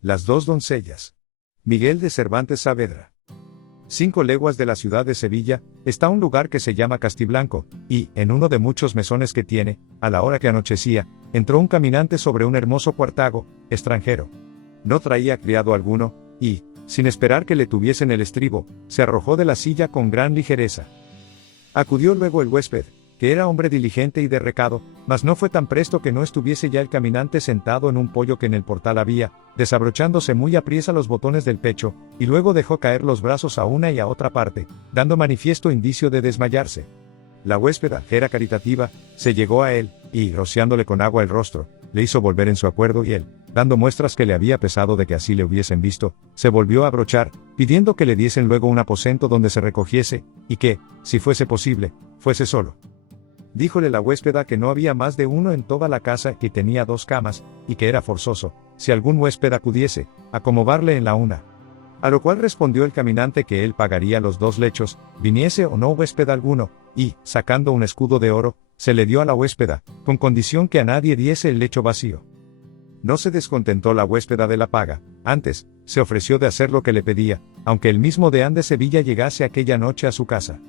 Las dos doncellas. Miguel de Cervantes Saavedra. 5 leguas de la ciudad de Sevilla, está un lugar que se llama Castiblanco, y, en uno de muchos mesones que tiene, a la hora que anochecía, entró un caminante sobre un hermoso cuartago, extranjero. No traía criado alguno, y, sin esperar que le tuviesen el estribo, se arrojó de la silla con gran ligereza. Acudió luego el huésped, que era hombre diligente y de recado, mas no fue tan presto que no estuviese ya el caminante sentado en un poyo que en el portal había, desabrochándose muy apriesa los botones del pecho, y luego dejó caer los brazos a una y a otra parte, dando manifiesto indicio de desmayarse. La huéspeda, que era caritativa, se llegó a él, y, rociándole con agua el rostro, le hizo volver en su acuerdo y él, dando muestras que le había pesado de que así le hubiesen visto, se volvió a abrochar, pidiendo que le diesen luego un aposento donde se recogiese, y que, si fuese posible, fuese solo. Díjole la huéspeda que no había más de uno en toda la casa, que tenía 2 camas, y que era forzoso, si algún huésped acudiese, acomodarle en la una. A lo cual respondió el caminante que él pagaría los 2 lechos, viniese o no huésped alguno, y, sacando un escudo de oro, se le dio a la huéspeda, con condición que a nadie diese el lecho vacío. No se descontentó la huéspeda de la paga, antes, se ofreció de hacer lo que le pedía, aunque el mismo deán de Sevilla llegase aquella noche a su casa.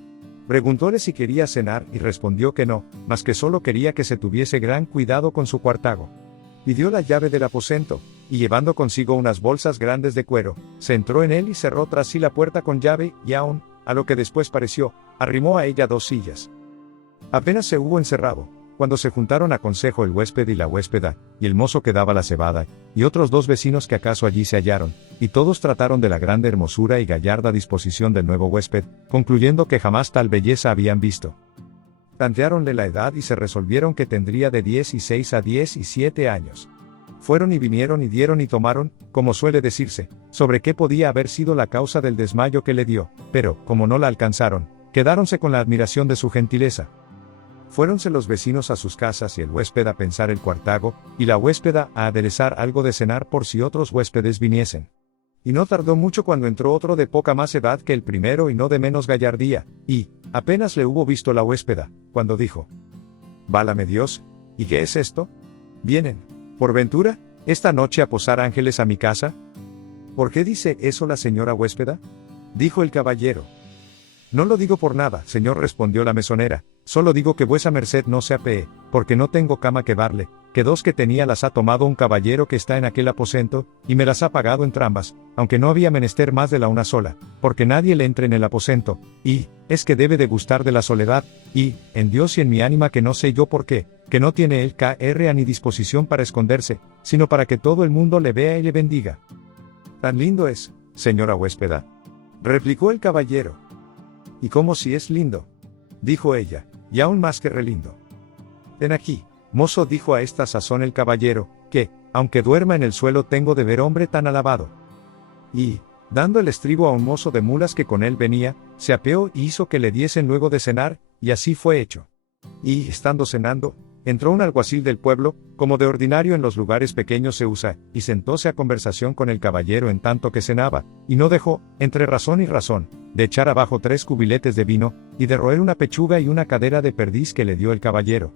Preguntóle si quería cenar y respondió que no, mas que solo quería que se tuviese gran cuidado con su cuartago. Pidió la llave del aposento, y llevando consigo unas bolsas grandes de cuero, se entró en él y cerró tras sí la puerta con llave, y aún, a lo que después pareció, arrimó a ella 2 sillas. Apenas se hubo encerrado, cuando se juntaron a consejo el huésped y la huéspeda, y el mozo que daba la cebada, y otros 2 vecinos que acaso allí se hallaron, y todos trataron de la grande hermosura y gallarda disposición del nuevo huésped, concluyendo que jamás tal belleza habían visto. Tanteáronle la edad y se resolvieron que tendría de 16 a 17 años. Fueron y vinieron y dieron y tomaron, como suele decirse, sobre qué podía haber sido la causa del desmayo que le dio, pero, como no la alcanzaron, quedáronse con la admiración de su gentileza. Fuéronse los vecinos a sus casas y el huésped a pensar el cuartago, y la huéspeda a aderezar algo de cenar por si otros huéspedes viniesen. Y no tardó mucho cuando entró otro de poca más edad que el primero y no de menos gallardía, y, apenas le hubo visto la huéspeda, cuando dijo: «Válame Dios, ¿y qué es esto? ¿Vienen, por ventura, esta noche a posar ángeles a mi casa?» «¿Por qué dice eso la señora huéspeda?», dijo el caballero. «No lo digo por nada, señor», respondió la mesonera, «solo digo que vuesa merced no se apee, porque no tengo cama que darle, que 2 que tenía las ha tomado un caballero que está en aquel aposento, y me las ha pagado entrambas, aunque no había menester más de la una sola, porque nadie le entre en el aposento, y, es que debe de gustar de la soledad, y, en Dios y en mi ánima que no sé yo por qué, que no tiene él ni disposición para esconderse, sino para que todo el mundo le vea y le bendiga». «Tan lindo es, señora huéspeda», replicó el caballero. «¿Y cómo si es lindo?», dijo ella, «y aún más que relindo». «Ven aquí, mozo», dijo a esta sazón el caballero, «que, aunque duerma en el suelo tengo de ver hombre tan alabado». Y, dando el estribo a un mozo de mulas que con él venía, se apeó y hizo que le diesen luego de cenar, y así fue hecho. Y, estando cenando, entró un alguacil del pueblo, como de ordinario en los lugares pequeños se usa, y sentóse a conversación con el caballero en tanto que cenaba, y no dejó, entre razón y razón, de echar abajo 3 cubiletes de vino, y de roer una pechuga y una cadera de perdiz que le dio el caballero.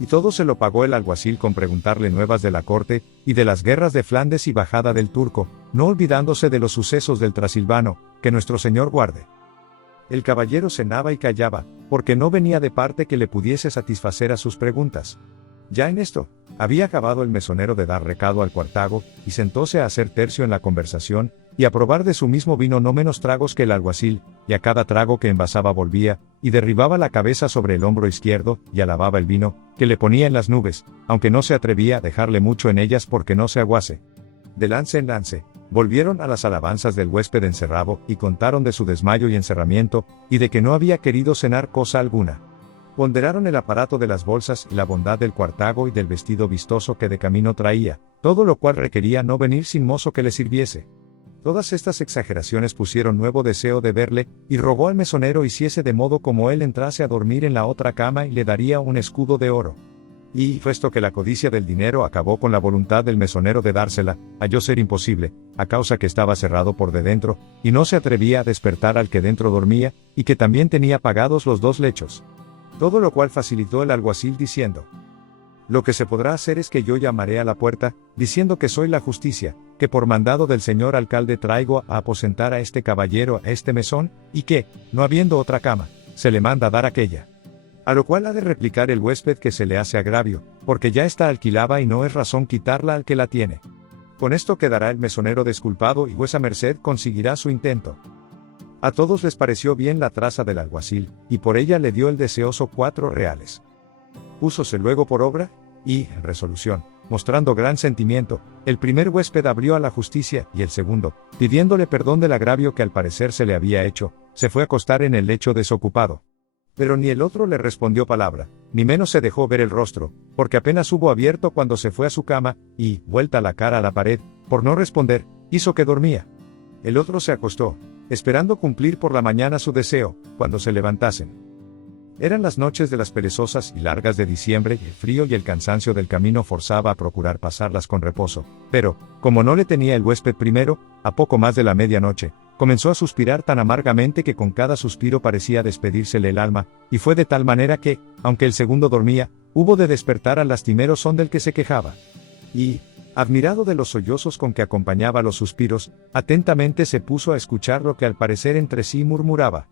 Y todo se lo pagó el alguacil con preguntarle nuevas de la corte, y de las guerras de Flandes y bajada del Turco, no olvidándose de los sucesos del Trasilvano, que nuestro Señor guarde. El caballero cenaba y callaba, porque no venía de parte que le pudiese satisfacer a sus preguntas. Ya en esto, había acabado el mesonero de dar recado al cuartago, y sentóse a hacer tercio en la conversación, y a probar de su mismo vino no menos tragos que el alguacil, y a cada trago que envasaba volvía, y derribaba la cabeza sobre el hombro izquierdo, y alababa el vino, que le ponía en las nubes, aunque no se atrevía a dejarle mucho en ellas porque no se aguase. De lance en lance, volvieron a las alabanzas del huésped encerrado, y contaron de su desmayo y encerramiento, y de que no había querido cenar cosa alguna. Ponderaron el aparato de las bolsas, y la bondad del cuartago y del vestido vistoso que de camino traía, todo lo cual requería no venir sin mozo que le sirviese. Todas estas exageraciones pusieron nuevo deseo de verle, y rogó al mesonero hiciese de modo como él entrase a dormir en la otra cama y le daría un escudo de oro. Y, puesto que la codicia del dinero acabó con la voluntad del mesonero de dársela, halló ser imposible, a causa que estaba cerrado por de dentro, y no se atrevía a despertar al que dentro dormía, y que también tenía pagados los 2 lechos. Todo lo cual facilitó el alguacil diciendo: Lo que se podrá hacer es que yo llamaré a la puerta, diciendo que soy la justicia, que por mandado del señor alcalde traigo a aposentar a este caballero a este mesón, y que, no habiendo otra cama, se le manda dar aquella. A lo cual ha de replicar el huésped que se le hace agravio, porque ya está alquilada y no es razón quitarla al que la tiene. Con esto quedará el mesonero desculpado y vuesa merced conseguirá su intento. A todos les pareció bien la traza del alguacil, y por ella le dio el deseoso 4 reales. Púsose luego por obra, y, en resolución, mostrando gran sentimiento, el primer huésped abrió a la justicia, y el segundo, pidiéndole perdón del agravio que al parecer se le había hecho, se fue a acostar en el lecho desocupado. Pero ni el otro le respondió palabra, ni menos se dejó ver el rostro, porque apenas hubo abierto cuando se fue a su cama, y, vuelta la cara a la pared, por no responder, hizo que dormía. El otro se acostó, esperando cumplir por la mañana su deseo, cuando se levantasen. Eran las noches de las perezosas y largas de diciembre, y el frío y el cansancio del camino forzaba a procurar pasarlas con reposo, pero, como no le tenía el huésped primero, a poco más de la medianoche, comenzó a suspirar tan amargamente que con cada suspiro parecía despedírsele el alma, y fue de tal manera que, aunque el segundo dormía, hubo de despertar al lastimero son del que se quejaba. Y, admirado de los sollozos con que acompañaba los suspiros, atentamente se puso a escuchar lo que al parecer entre sí murmuraba.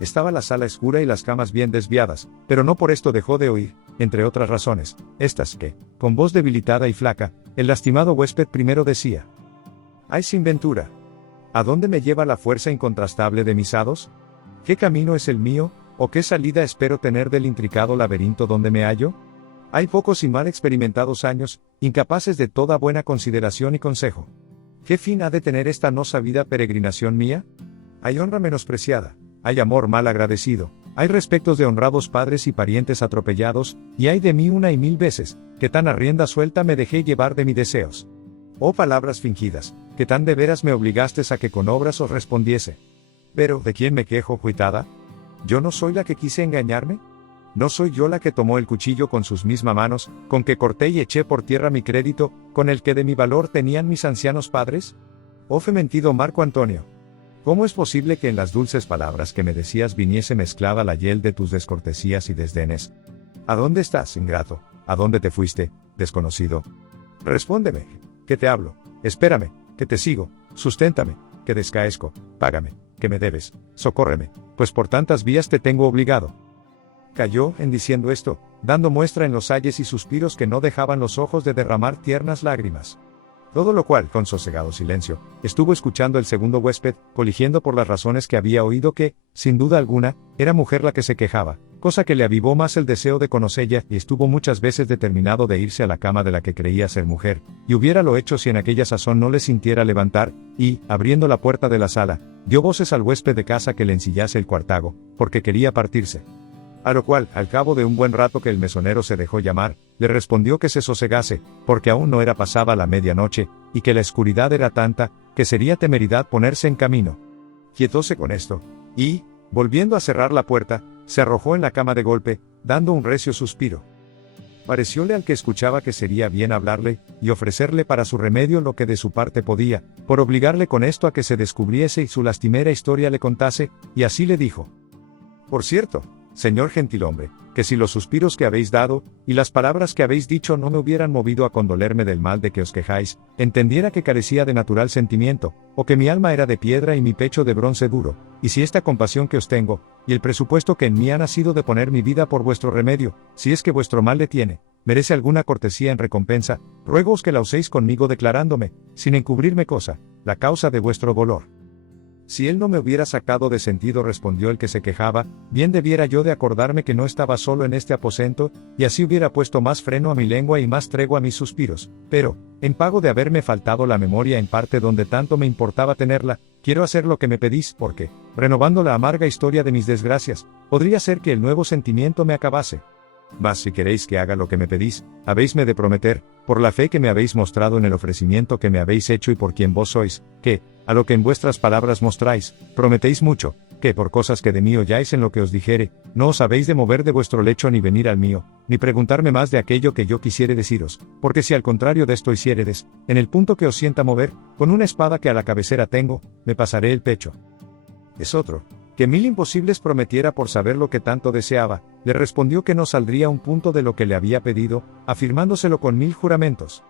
Estaba la sala oscura y las camas bien desviadas, pero no por esto dejó de oír, entre otras razones, estas que, con voz debilitada y flaca, el lastimado huésped primero decía: ¡ay sin ventura! ¿A dónde me lleva la fuerza incontrastable de mis hados? ¿Qué camino es el mío, o qué salida espero tener del intricado laberinto donde me hallo? Hay pocos y mal experimentados años, incapaces de toda buena consideración y consejo. ¿Qué fin ha de tener esta no sabida peregrinación mía? Hay honra menospreciada, hay amor mal agradecido, hay respectos de honrados padres y parientes atropellados, y hay de mí una y mil veces, que tan a rienda suelta me dejé llevar de mis deseos. Oh palabras fingidas, que tan de veras me obligastes a que con obras os respondiese. Pero, ¿de quién me quejo, cuitada? ¿Yo no soy la que quise engañarme? ¿No soy yo la que tomó el cuchillo con sus mismas manos, con que corté y eché por tierra mi crédito, con el que de mi valor tenían mis ancianos padres? Oh fementido Marco Antonio. ¿Cómo es posible que en las dulces palabras que me decías viniese mezclada la hiel de tus descortesías y desdenes? ¿A dónde estás, ingrato? ¿A dónde te fuiste, desconocido? Respóndeme, que te hablo, espérame, que te sigo, susténtame, que descaezco, págame, que me debes, socórreme, pues por tantas vías te tengo obligado. Calló, en diciendo esto, dando muestra en los ayes y suspiros que no dejaban los ojos de derramar tiernas lágrimas. Todo lo cual, con sosegado silencio, estuvo escuchando el segundo huésped, coligiendo por las razones que había oído que, sin duda alguna, era mujer la que se quejaba, cosa que le avivó más el deseo de conocerla, y estuvo muchas veces determinado de irse a la cama de la que creía ser mujer, y hubiéralo hecho si en aquella sazón no le sintiera levantar, y, abriendo la puerta de la sala, dio voces al huésped de casa que le ensillase el cuartago, porque quería partirse. A lo cual, al cabo de un buen rato que el mesonero se dejó llamar, le respondió que se sosegase, porque aún no era pasada la medianoche, y que la oscuridad era tanta, que sería temeridad ponerse en camino. Quietóse con esto, y, volviendo a cerrar la puerta, se arrojó en la cama de golpe, dando un recio suspiro. Parecióle al que escuchaba que sería bien hablarle, y ofrecerle para su remedio lo que de su parte podía, por obligarle con esto a que se descubriese y su lastimera historia le contase, y así le dijo: por cierto, señor gentilhombre, que si los suspiros que habéis dado, y las palabras que habéis dicho no me hubieran movido a condolerme del mal de que os quejáis, entendiera que carecía de natural sentimiento, o que mi alma era de piedra y mi pecho de bronce duro, y si esta compasión que os tengo, y el presupuesto que en mí ha nacido de poner mi vida por vuestro remedio, si es que vuestro mal le tiene, merece alguna cortesía en recompensa, ruégoos que la uséis conmigo declarándome, sin encubrirme cosa, la causa de vuestro dolor. Si él no me hubiera sacado de sentido, respondió el que se quejaba, bien debiera yo de acordarme que no estaba solo en este aposento, y así hubiera puesto más freno a mi lengua y más tregua a mis suspiros, pero, en pago de haberme faltado la memoria en parte donde tanto me importaba tenerla, quiero hacer lo que me pedís, porque, renovando la amarga historia de mis desgracias, podría ser que el nuevo sentimiento me acabase. Mas si queréis que haga lo que me pedís, habéisme de prometer, por la fe que me habéis mostrado en el ofrecimiento que me habéis hecho y por quien vos sois, que, a lo que en vuestras palabras mostráis, prometéis mucho, que por cosas que de mí oyáis en lo que os dijere, no os habéis de mover de vuestro lecho ni venir al mío, ni preguntarme más de aquello que yo quisiere deciros, porque si al contrario de esto hiciéredes, en el punto que os sienta mover, con una espada que a la cabecera tengo, me pasaré el pecho. Es otro, que 1000 imposibles prometiera por saber lo que tanto deseaba, le respondió que no saldría un punto de lo que le había pedido, afirmándoselo con 1000 juramentos.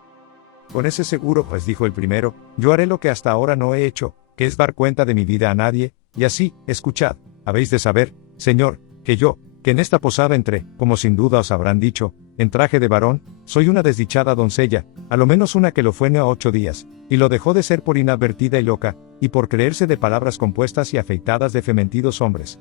Con ese seguro, pues dijo el primero, yo haré lo que hasta ahora no he hecho, que es dar cuenta de mi vida a nadie, y así, escuchad, habéis de saber, señor, que yo, que en esta posada entré, como sin duda os habrán dicho, en traje de varón, soy una desdichada doncella, a lo menos una que lo fue no a 8 días, y lo dejó de ser por inadvertida y loca, y por creerse de palabras compuestas y afeitadas de fementidos hombres.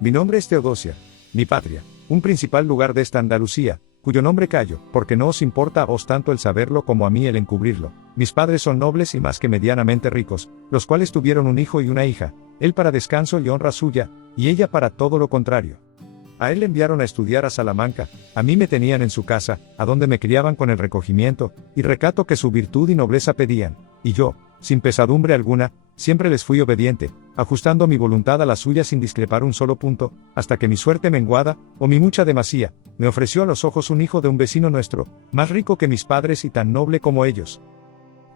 Mi nombre es Teodosia, mi patria, un principal lugar de esta Andalucía, cuyo nombre callo, porque no os importa a vos tanto el saberlo como a mí el encubrirlo. Mis padres son nobles y más que medianamente ricos, los cuales tuvieron un hijo y una hija, él para descanso y honra suya, y ella para todo lo contrario. A él le enviaron a estudiar a Salamanca, a mí me tenían en su casa, a donde me criaban con el recogimiento y recato que su virtud y nobleza pedían, y yo, sin pesadumbre alguna, siempre les fui obediente, ajustando mi voluntad a la suya sin discrepar un solo punto, hasta que mi suerte menguada, o mi mucha demasía, me ofreció a los ojos un hijo de un vecino nuestro, más rico que mis padres y tan noble como ellos.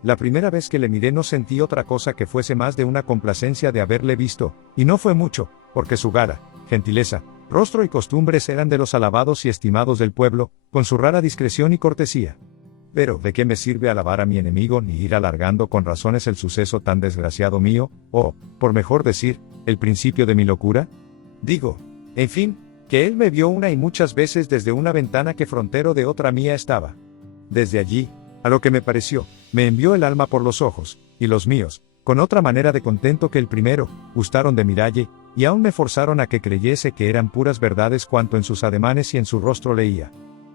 La primera vez que le miré no sentí otra cosa que fuese más de una complacencia de haberle visto, y no fue mucho, porque su gara, gentileza, rostro y costumbres eran de los alabados y estimados del pueblo, con su rara discreción y cortesía. Pero, ¿de qué me sirve alabar a mi enemigo ni ir alargando con razones el suceso tan desgraciado mío, o, por mejor decir, el principio de mi locura? Digo, en fin, que él me vio una y muchas veces desde una ventana que frontero de otra mía estaba. Desde allí, a lo que me pareció, me envió el alma por los ojos, y los míos, con otra manera de contento que el primero, gustaron de miralle, y aún me forzaron a que creyese que eran puras verdades cuanto en sus ademanes y en su rostro leía.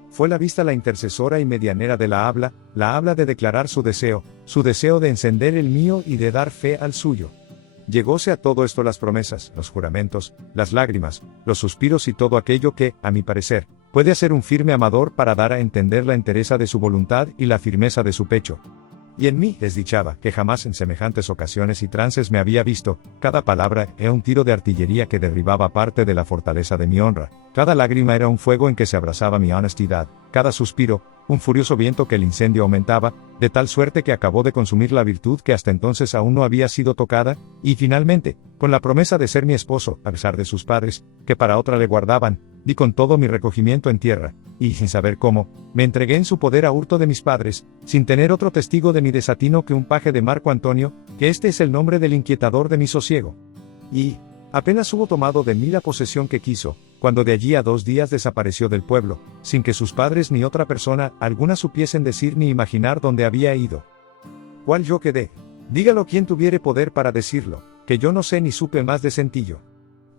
Fue la vista la intercesora y medianera de la habla de declarar su deseo de encender el mío y de dar fe al suyo. Llegóse a todo esto las promesas, los juramentos, las lágrimas, los suspiros y todo aquello que, a mi parecer, puede hacer un firme amador para dar a entender la entereza de su voluntad y la firmeza de su pecho. Y en mí, desdichada, que jamás en semejantes ocasiones y trances me había visto, cada palabra era un tiro de artillería que derribaba parte de la fortaleza de mi honra, cada lágrima era un fuego en que se abrasaba mi honestidad, cada suspiro, un furioso viento que el incendio aumentaba, de tal suerte que acabó de consumir la virtud que hasta entonces aún no había sido tocada, y finalmente, con la promesa de ser mi esposo, a pesar de sus padres, que para otra le guardaban, di con todo mi recogimiento en tierra, y sin saber cómo, me entregué en su poder a hurto de mis padres, sin tener otro testigo de mi desatino que un paje de Marco Antonio, que este es el nombre del inquietador de mi sosiego. Y, apenas hubo tomado de mí la posesión que quiso, cuando de allí a 2 días desapareció del pueblo, sin que sus padres ni otra persona alguna supiesen decir ni imaginar dónde había ido. ¿Cuál yo quedé? Dígalo quien tuviere poder para decirlo, que yo no sé ni supe más de Centillo.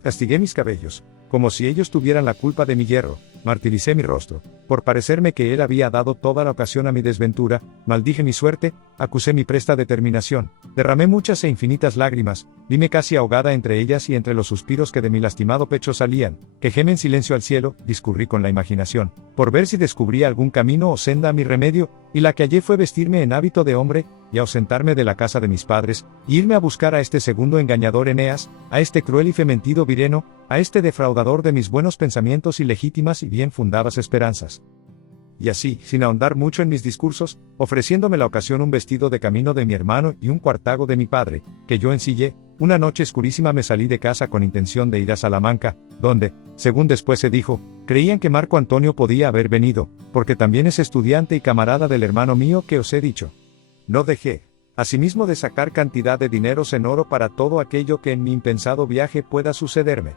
Castigué mis cabellos, como si ellos tuvieran la culpa de mi yerro, martiricé mi rostro, por parecerme que él había dado toda la ocasión a mi desventura, maldije mi suerte, acusé mi presta determinación, derramé muchas e infinitas lágrimas, vime casi ahogada entre ellas y entre los suspiros que de mi lastimado pecho salían, quejéme en silencio al cielo, discurrí con la imaginación, por ver si descubría algún camino o senda a mi remedio, y la que hallé fue vestirme en hábito de hombre, y ausentarme de la casa de mis padres, y irme a buscar a este segundo engañador Eneas, a este cruel y fementido Vireno, a este defraudador de mis buenos pensamientos y legítimas y bien fundadas esperanzas. Y así, sin ahondar mucho en mis discursos, ofreciéndome la ocasión un vestido de camino de mi hermano y un cuartago de mi padre, que yo ensillé, una noche escurísima me salí de casa con intención de ir a Salamanca, donde, según después se dijo, creían que Marco Antonio podía haber venido, porque también es estudiante y camarada del hermano mío que os he dicho. No dejé, asimismo, de sacar cantidad de dineros en oro para todo aquello que en mi impensado viaje pueda sucederme.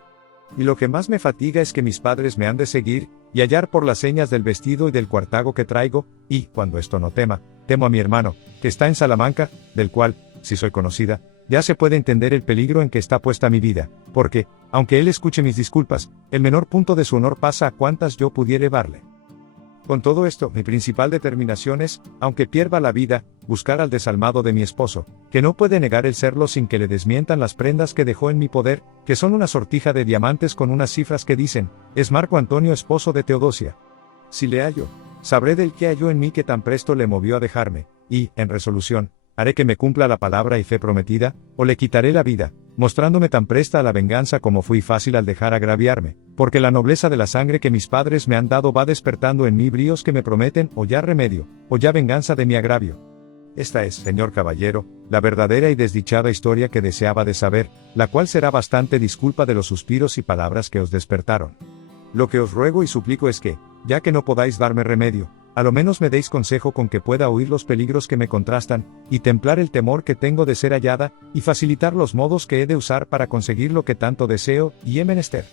Y lo que más me fatiga es que mis padres me han de seguir, y hallar por las señas del vestido y del cuartago que traigo, y, cuando esto no temo a mi hermano, que está en Salamanca, del cual, si soy conocida, ya se puede entender el peligro en que está puesta mi vida, porque, aunque él escuche mis disculpas, el menor punto de su honor pasa a cuantas yo pudiere darle. Con todo esto, mi principal determinación es, aunque pierda la vida, buscar al desalmado de mi esposo, que no puede negar el serlo sin que le desmientan las prendas que dejó en mi poder, que son una sortija de diamantes con unas cifras que dicen, es Marco Antonio esposo de Teodosia. Si le hallo, sabré del que halló en mí que tan presto le movió a dejarme, y, en resolución, haré que me cumpla la palabra y fe prometida, o le quitaré la vida, mostrándome tan presta a la venganza como fui fácil al dejar agraviarme, porque la nobleza de la sangre que mis padres me han dado va despertando en mí bríos que me prometen o ya remedio, o ya venganza de mi agravio. Esta es, señor caballero, la verdadera y desdichada historia que deseaba de saber, la cual será bastante disculpa de los suspiros y palabras que os despertaron. Lo que os ruego y suplico es que, ya que no podáis darme remedio, a lo menos me deis consejo con que pueda huir los peligros que me contrastan, y templar el temor que tengo de ser hallada, y facilitar los modos que he de usar para conseguir lo que tanto deseo, y he menester.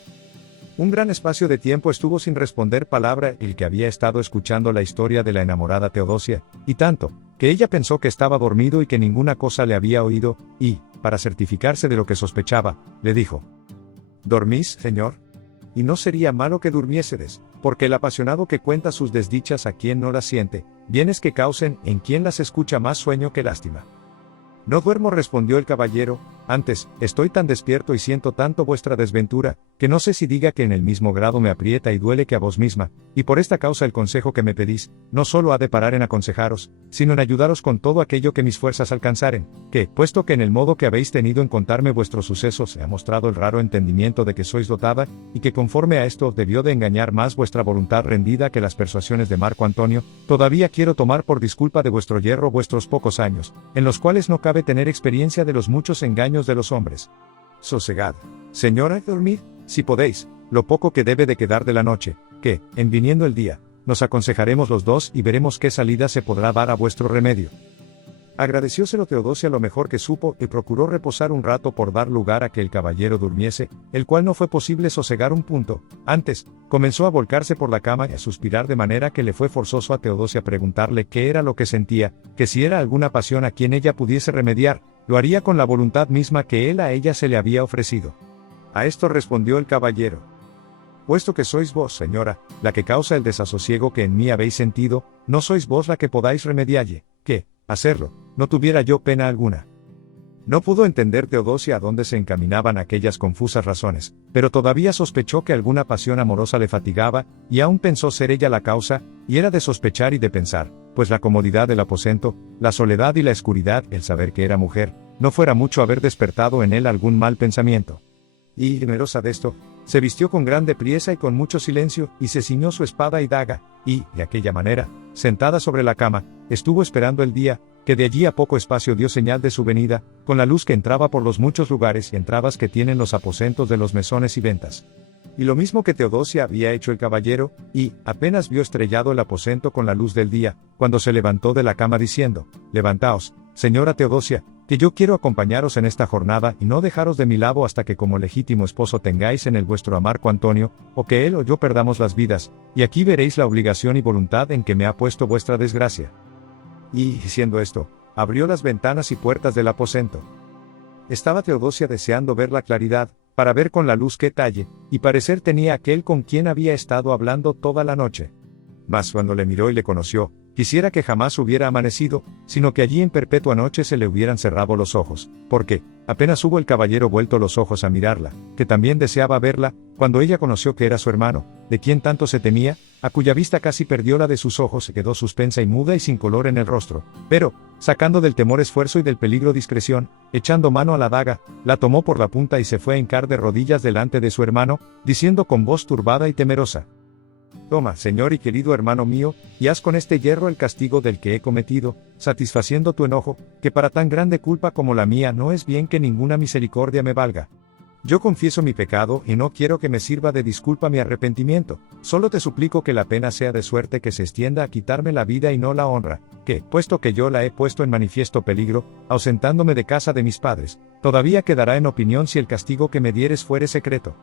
Un gran espacio de tiempo estuvo sin responder palabra el que había estado escuchando la historia de la enamorada Teodosia, y tanto, que ella pensó que estaba dormido y que ninguna cosa le había oído, y, para certificarse de lo que sospechaba, le dijo: ¿Dormís, señor? Y no sería malo que durmiésedes, porque el apasionado que cuenta sus desdichas a quien no las siente, bienes que causen en quien las escucha más sueño que lástima. No duermo, respondió el caballero, antes, estoy tan despierto y siento tanto vuestra desventura, que no sé si diga que en el mismo grado me aprieta y duele que a vos misma, y por esta causa el consejo que me pedís, no solo ha de parar en aconsejaros, sino en ayudaros con todo aquello que mis fuerzas alcanzaren, que, puesto que en el modo que habéis tenido en contarme vuestros sucesos se ha mostrado el raro entendimiento de que sois dotada, y que conforme a esto debió de engañar más vuestra voluntad rendida que las persuasiones de Marco Antonio, todavía quiero tomar por disculpa de vuestro yerro vuestros pocos años, en los cuales no cabe tener experiencia de los muchos engaños de los hombres. Sosegad, señora, dormid, si podéis, lo poco que debe de quedar de la noche, que, en viniendo el día, nos aconsejaremos los dos y veremos qué salida se podrá dar a vuestro remedio. Agradecióselo Teodosia lo mejor que supo y procuró reposar un rato por dar lugar a que el caballero durmiese, el cual no fue posible sosegar un punto. Antes, comenzó a volcarse por la cama y a suspirar de manera que le fue forzoso a Teodosia preguntarle qué era lo que sentía, que si era alguna pasión a quien ella pudiese remediar, lo haría con la voluntad misma que él a ella se le había ofrecido. A esto respondió el caballero: puesto que sois vos, señora, la que causa el desasosiego que en mí habéis sentido, no sois vos la que podáis remedialle, que, hacerlo, no tuviera yo pena alguna. No pudo entender Teodosia a dónde se encaminaban aquellas confusas razones, pero todavía sospechó que alguna pasión amorosa le fatigaba, y aún pensó ser ella la causa, y era de sospechar y de pensar, pues la comodidad del aposento, la soledad y la oscuridad, el saber que era mujer, no fuera mucho haber despertado en él algún mal pensamiento. Y, temerosa de esto, se vistió con grande priesa y con mucho silencio, y se ciñó su espada y daga, y, de aquella manera, sentada sobre la cama, estuvo esperando el día, que de allí a poco espacio dio señal de su venida, con la luz que entraba por los muchos lugares y entrabas que tienen los aposentos de los mesones y ventas. Y lo mismo que Teodosia había hecho el caballero, y, apenas vio estrellado el aposento con la luz del día, cuando se levantó de la cama diciendo: levantaos, señora Teodosia, que yo quiero acompañaros en esta jornada y no dejaros de mi lado hasta que como legítimo esposo tengáis en el vuestro a Marco Antonio, o que él o yo perdamos las vidas, y aquí veréis la obligación y voluntad en que me ha puesto vuestra desgracia. Y, diciendo esto, abrió las ventanas y puertas del aposento. Estaba Teodosia deseando ver la claridad, para ver con la luz qué talle, y parecer tenía aquel con quien había estado hablando toda la noche. Mas cuando le miró y le conoció, quisiera que jamás hubiera amanecido, sino que allí en perpetua noche se le hubieran cerrado los ojos, porque, apenas hubo el caballero vuelto los ojos a mirarla, que también deseaba verla, cuando ella conoció que era su hermano, de quien tanto se temía, a cuya vista casi perdió la de sus ojos, se quedó suspensa y muda y sin color en el rostro, pero, sacando del temor esfuerzo y del peligro discreción, echando mano a la daga, la tomó por la punta y se fue a hincar de rodillas delante de su hermano, diciendo con voz turbada y temerosa: toma, señor y querido hermano mío, y haz con este hierro el castigo del que he cometido, satisfaciendo tu enojo, que para tan grande culpa como la mía no es bien que ninguna misericordia me valga. Yo confieso mi pecado y no quiero que me sirva de disculpa mi arrepentimiento, solo te suplico que la pena sea de suerte que se extienda a quitarme la vida y no la honra, que, puesto que yo la he puesto en manifiesto peligro, ausentándome de casa de mis padres, todavía quedará en opinión si el castigo que me dieres fuere secreto.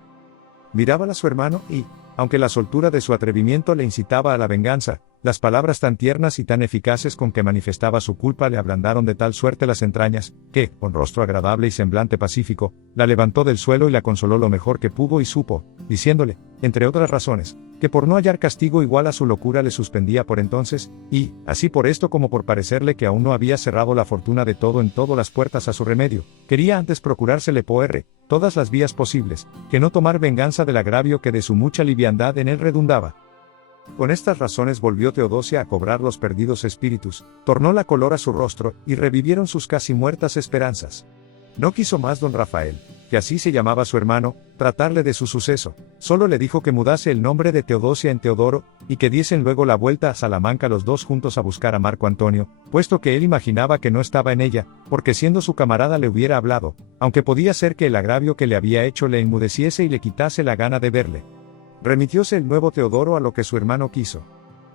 Mirábala su hermano y, aunque la soltura de su atrevimiento le incitaba a la venganza, las palabras tan tiernas y tan eficaces con que manifestaba su culpa le ablandaron de tal suerte las entrañas, que, con rostro agradable y semblante pacífico, la levantó del suelo y la consoló lo mejor que pudo y supo, diciéndole, entre otras razones, que por no hallar castigo igual a su locura le suspendía por entonces, y, así por esto como por parecerle que aún no había cerrado la fortuna de todo en todo las puertas a su remedio, quería antes procurársele por todas las vías posibles, que no tomar venganza del agravio que de su mucha liviandad en él redundaba. Con estas razones volvió Teodosia a cobrar los perdidos espíritus, tornó la color a su rostro, y revivieron sus casi muertas esperanzas. No quiso más don Rafael, que así se llamaba su hermano, tratarle de su suceso, solo le dijo que mudase el nombre de Teodosia en Teodoro, y que diesen luego la vuelta a Salamanca los dos juntos a buscar a Marco Antonio, puesto que él imaginaba que no estaba en ella, porque siendo su camarada le hubiera hablado, aunque podía ser que el agravio que le había hecho le enmudeciese y le quitase la gana de verle. Remitióse el nuevo Teodoro a lo que su hermano quiso.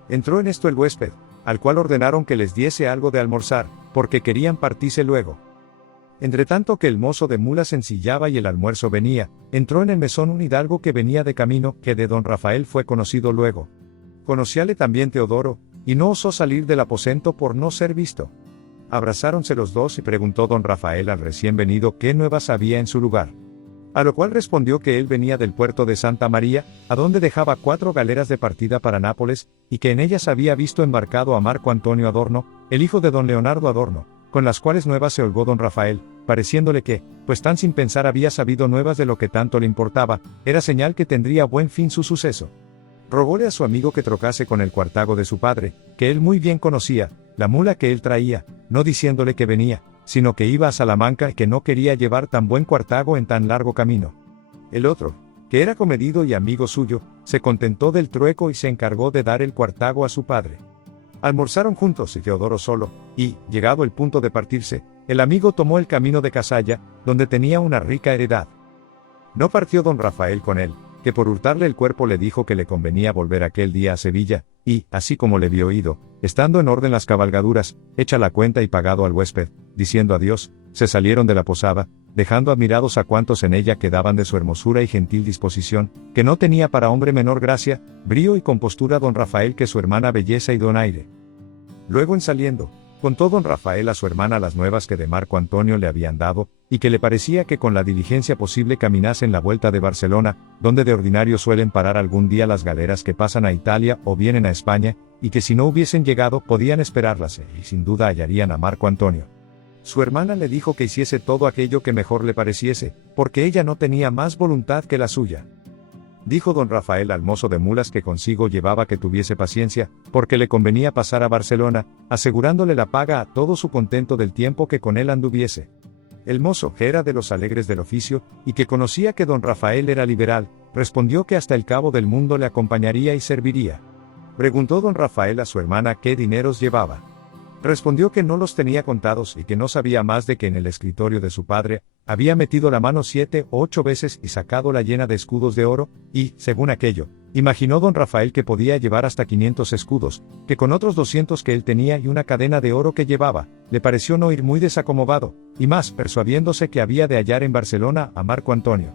Entró en esto el huésped, al cual ordenaron que les diese algo de almorzar, porque querían partirse luego. Entretanto que el mozo de mulas ensillaba y el almuerzo venía, entró en el mesón un hidalgo que venía de camino, que de don Rafael fue conocido luego. Conocíale también Teodoro, y no osó salir del aposento por no ser visto. Abrazáronse los dos y preguntó don Rafael al recién venido qué nuevas había en su lugar. A lo cual respondió que él venía del puerto de Santa María, a donde dejaba 4 galeras de partida para Nápoles, y que en ellas había visto embarcado a Marco Antonio Adorno, el hijo de don Leonardo Adorno, con las cuales nuevas se holgó don Rafael, pareciéndole que, pues tan sin pensar había sabido nuevas de lo que tanto le importaba, era señal que tendría buen fin su suceso. Rogóle a su amigo que trocase con el cuartago de su padre, que él muy bien conocía, la mula que él traía, no diciéndole que venía, sino que iba a Salamanca y que no quería llevar tan buen cuartago en tan largo camino. El otro, que era comedido y amigo suyo, se contentó del trueco y se encargó de dar el cuartago a su padre. Almorzaron juntos y Teodoro solo, y, llegado el punto de partirse, el amigo tomó el camino de Casalla, donde tenía una rica heredad. No partió don Rafael con él, que por hurtarle el cuerpo le dijo que le convenía volver aquel día a Sevilla, y, así como le vio ido, estando en orden las cabalgaduras, hecha la cuenta y pagado al huésped, diciendo adiós, se salieron de la posada, dejando admirados a cuantos en ella quedaban de su hermosura y gentil disposición, que no tenía para hombre menor gracia, brío y compostura don Rafael que su hermana belleza y donaire. Luego en saliendo, contó don Rafael a su hermana las nuevas que de Marco Antonio le habían dado, y que le parecía que con la diligencia posible caminasen la vuelta de Barcelona, donde de ordinario suelen parar algún día las galeras que pasan a Italia o vienen a España, y que si no hubiesen llegado podían esperarlas, y sin duda hallarían a Marco Antonio. Su hermana le dijo que hiciese todo aquello que mejor le pareciese, porque ella no tenía más voluntad que la suya. Dijo don Rafael al mozo de mulas que consigo llevaba que tuviese paciencia, porque le convenía pasar a Barcelona, asegurándole la paga a todo su contento del tiempo que con él anduviese. El mozo, que era de los alegres del oficio, y que conocía que don Rafael era liberal, respondió que hasta el cabo del mundo le acompañaría y serviría. Preguntó don Rafael a su hermana qué dineros llevaba. Respondió que no los tenía contados y que no sabía más de que en el escritorio de su padre, había metido la mano 7 o 8 veces y sacado la llena de escudos de oro, y, según aquello, imaginó don Rafael que podía llevar hasta 500 escudos, que con otros 200 que él tenía y una cadena de oro que llevaba, le pareció no ir muy desacomodado, y más persuadiéndose que había de hallar en Barcelona a Marco Antonio.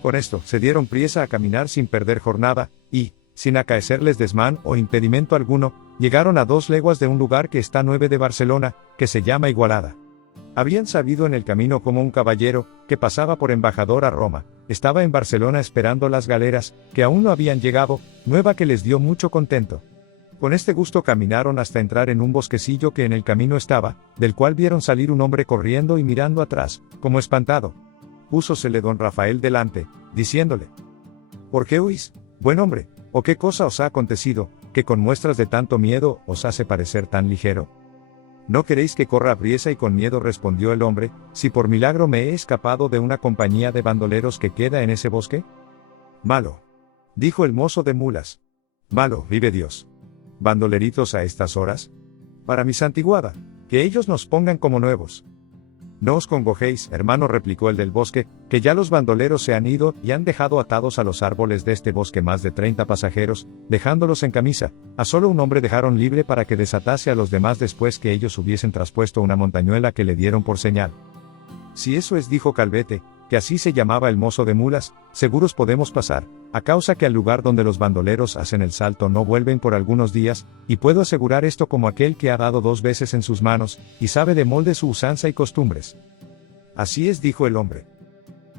Con esto, se dieron priesa a caminar sin perder jornada, y, sin acaecerles desmán o impedimento alguno, llegaron a 2 leguas de un lugar que está 9 de Barcelona, que se llama Igualada. Habían sabido en el camino como un caballero, que pasaba por embajador a Roma, estaba en Barcelona esperando las galeras, que aún no habían llegado, nueva que les dio mucho contento. Con este gusto caminaron hasta entrar en un bosquecillo que en el camino estaba, del cual vieron salir un hombre corriendo y mirando atrás, como espantado. Púsosele don Rafael delante, diciéndole: ¿Por qué huís, buen hombre? ¿O qué cosa os ha acontecido, que con muestras de tanto miedo os hace parecer tan ligero? ¿No queréis que corra apriesa? Y con miedo respondió el hombre: si por milagro me he escapado de una compañía de bandoleros que queda en ese bosque. Malo, dijo el mozo de mulas. Malo, vive Dios. ¿Bandoleritos a estas horas? Para mi santiguada, que ellos nos pongan como nuevos. No os congojéis, hermano, replicó el del bosque, que ya los bandoleros se han ido y han dejado atados a los árboles de este bosque más de 30 pasajeros, dejándolos en camisa. A solo un hombre dejaron libre para que desatase a los demás después que ellos hubiesen traspuesto una montañuela que le dieron por señal. Si eso es, dijo Calvete, que así se llamaba el mozo de mulas, seguros podemos pasar, a causa que al lugar donde los bandoleros hacen el salto no vuelven por algunos días, y puedo asegurar esto como aquel que ha dado 2 veces en sus manos, y sabe de molde su usanza y costumbres. Así es, dijo el hombre.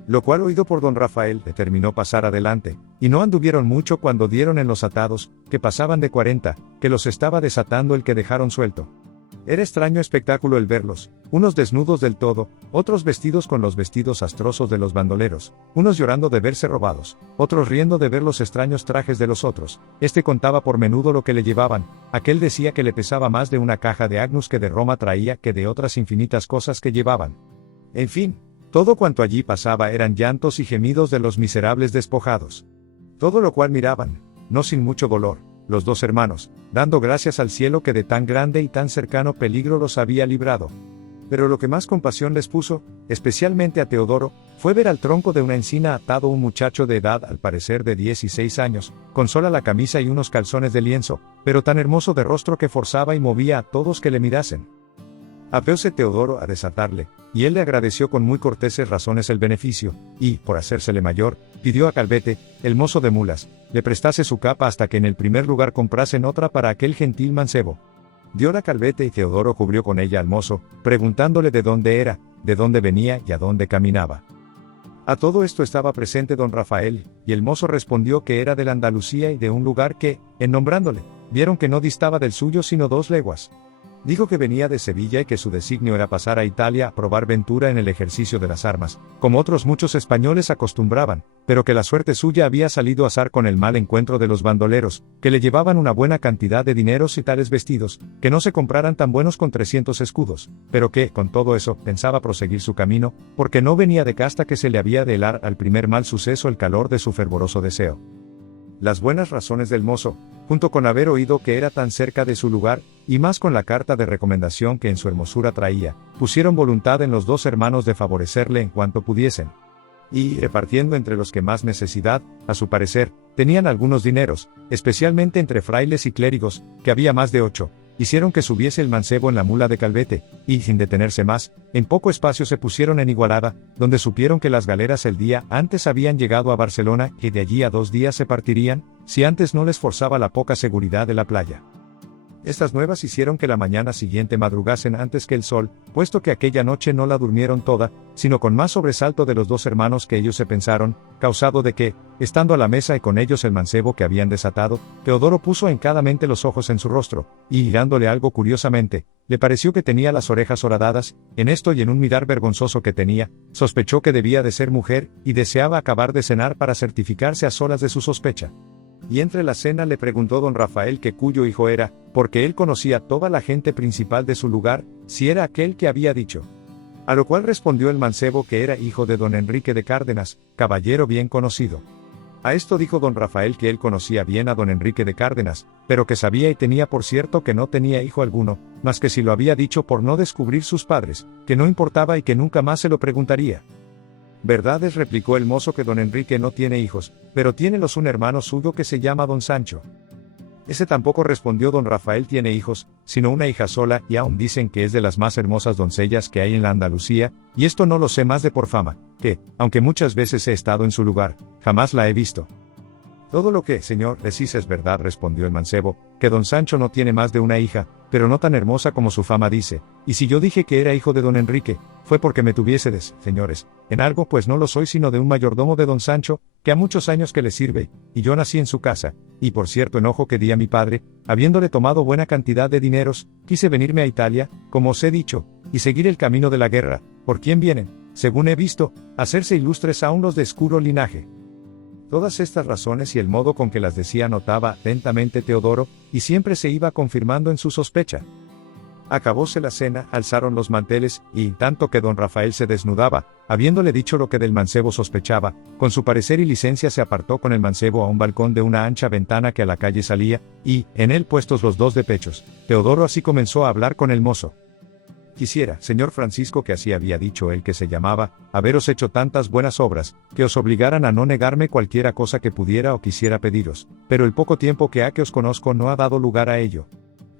Lo cual, oído por don Rafael, determinó pasar adelante, y no anduvieron mucho cuando dieron en los atados, que pasaban de 40, que los estaba desatando el que dejaron suelto. Era extraño espectáculo el verlos, unos desnudos del todo, otros vestidos con los vestidos astrosos de los bandoleros, unos llorando de verse robados, otros riendo de ver los extraños trajes de los otros. Este contaba por menudo lo que le llevaban, aquel decía que le pesaba más de una caja de Agnus que de Roma traía que de otras infinitas cosas que llevaban. En fin, todo cuanto allí pasaba eran llantos y gemidos de los miserables despojados. Todo lo cual miraban, no sin mucho dolor, los dos hermanos, dando gracias al cielo que de tan grande y tan cercano peligro los había librado. Pero lo que más compasión les puso, especialmente a Teodoro, fue ver al tronco de una encina atado un muchacho de edad al parecer de 16 años, con sola la camisa y unos calzones de lienzo, pero tan hermoso de rostro que forzaba y movía a todos que le mirasen. Apeóse Teodoro a desatarle, y él le agradeció con muy corteses razones el beneficio, y, por hacérsele mayor, pidió a Calvete, el mozo de mulas, le prestase su capa hasta que en el primer lugar comprasen otra para aquel gentil mancebo. Dióla Calvete y Teodoro cubrió con ella al mozo, preguntándole de dónde era, de dónde venía y a dónde caminaba. A todo esto estaba presente don Rafael, y el mozo respondió que era de la Andalucía y de un lugar que, en nombrándole, vieron que no distaba del suyo sino 2 leguas. Dijo que venía de Sevilla y que su designio era pasar a Italia a probar ventura en el ejercicio de las armas, como otros muchos españoles acostumbraban, pero que la suerte suya había salido azar con el mal encuentro de los bandoleros, que le llevaban una buena cantidad de dineros y tales vestidos, que no se compraran tan buenos con 300 escudos, pero que, con todo eso, pensaba proseguir su camino, porque no venía de casta que se le había de helar al primer mal suceso el calor de su fervoroso deseo. Las buenas razones del mozo, junto con haber oído que era tan cerca de su lugar, y más con la carta de recomendación que en su hermosura traía, pusieron voluntad en los dos hermanos de favorecerle en cuanto pudiesen. Y, repartiendo entre los que más necesidad, a su parecer, tenían algunos dineros, especialmente entre frailes y clérigos, que había más de 8, hicieron que subiese el mancebo en la mula de Calvete, y, sin detenerse más, en poco espacio se pusieron en Igualada, donde supieron que las galeras el día antes habían llegado a Barcelona, y de allí a 2 días se partirían, si antes no les forzaba la poca seguridad de la playa. Estas nuevas hicieron que la mañana siguiente madrugasen antes que el sol, puesto que aquella noche no la durmieron toda, sino con más sobresalto de los dos hermanos que ellos se pensaron, causado de que, estando a la mesa y con ellos el mancebo que habían desatado, Teodoro puso encadamente los ojos en su rostro, y mirándole algo curiosamente, le pareció que tenía las orejas horadadas, en esto y en un mirar vergonzoso que tenía, sospechó que debía de ser mujer, y deseaba acabar de cenar para certificarse a solas de su sospecha. Y entre la cena le preguntó don Rafael que cuyo hijo era, porque él conocía toda la gente principal de su lugar, si era aquel que había dicho. A lo cual respondió el mancebo que era hijo de don Enrique de Cárdenas, caballero bien conocido. A esto dijo don Rafael que él conocía bien a don Enrique de Cárdenas, pero que sabía y tenía por cierto que no tenía hijo alguno, mas que si lo había dicho por no descubrir sus padres, que no importaba y que nunca más se lo preguntaría. Verdad es, replicó el mozo, que don Enrique no tiene hijos, pero tiénelos un hermano suyo que se llama don Sancho. Ese tampoco, respondió don Rafael, tiene hijos, sino una hija sola, y aún dicen que es de las más hermosas doncellas que hay en la Andalucía, y esto no lo sé más de por fama, que, aunque muchas veces he estado en su lugar, jamás la he visto. Todo lo que, señor, decís es verdad, respondió el mancebo, que don Sancho no tiene más de una hija, pero no tan hermosa como su fama dice, y si yo dije que era hijo de don Enrique, fue porque me tuviésedes, señores, en algo, pues no lo soy sino de un mayordomo de don Sancho, que ha muchos años que le sirve, y yo nací en su casa, y por cierto enojo que di a mi padre, habiéndole tomado buena cantidad de dineros, quise venirme a Italia, como os he dicho, y seguir el camino de la guerra, por quien vienen, según he visto, hacerse ilustres aún los de escuro linaje. Todas estas razones y el modo con que las decía notaba atentamente Teodoro, y siempre se iba confirmando en su sospecha. Acabóse la cena, alzaron los manteles, y, tanto que don Rafael se desnudaba, habiéndole dicho lo que del mancebo sospechaba, con su parecer y licencia se apartó con el mancebo a un balcón de una ancha ventana que a la calle salía, y, en él puestos los dos de pechos, Teodoro así comenzó a hablar con el mozo. Quisiera, señor Francisco, que así había dicho él que se llamaba, haberos hecho tantas buenas obras, que os obligaran a no negarme cualquiera cosa que pudiera o quisiera pediros, pero el poco tiempo que ha que os conozco no ha dado lugar a ello.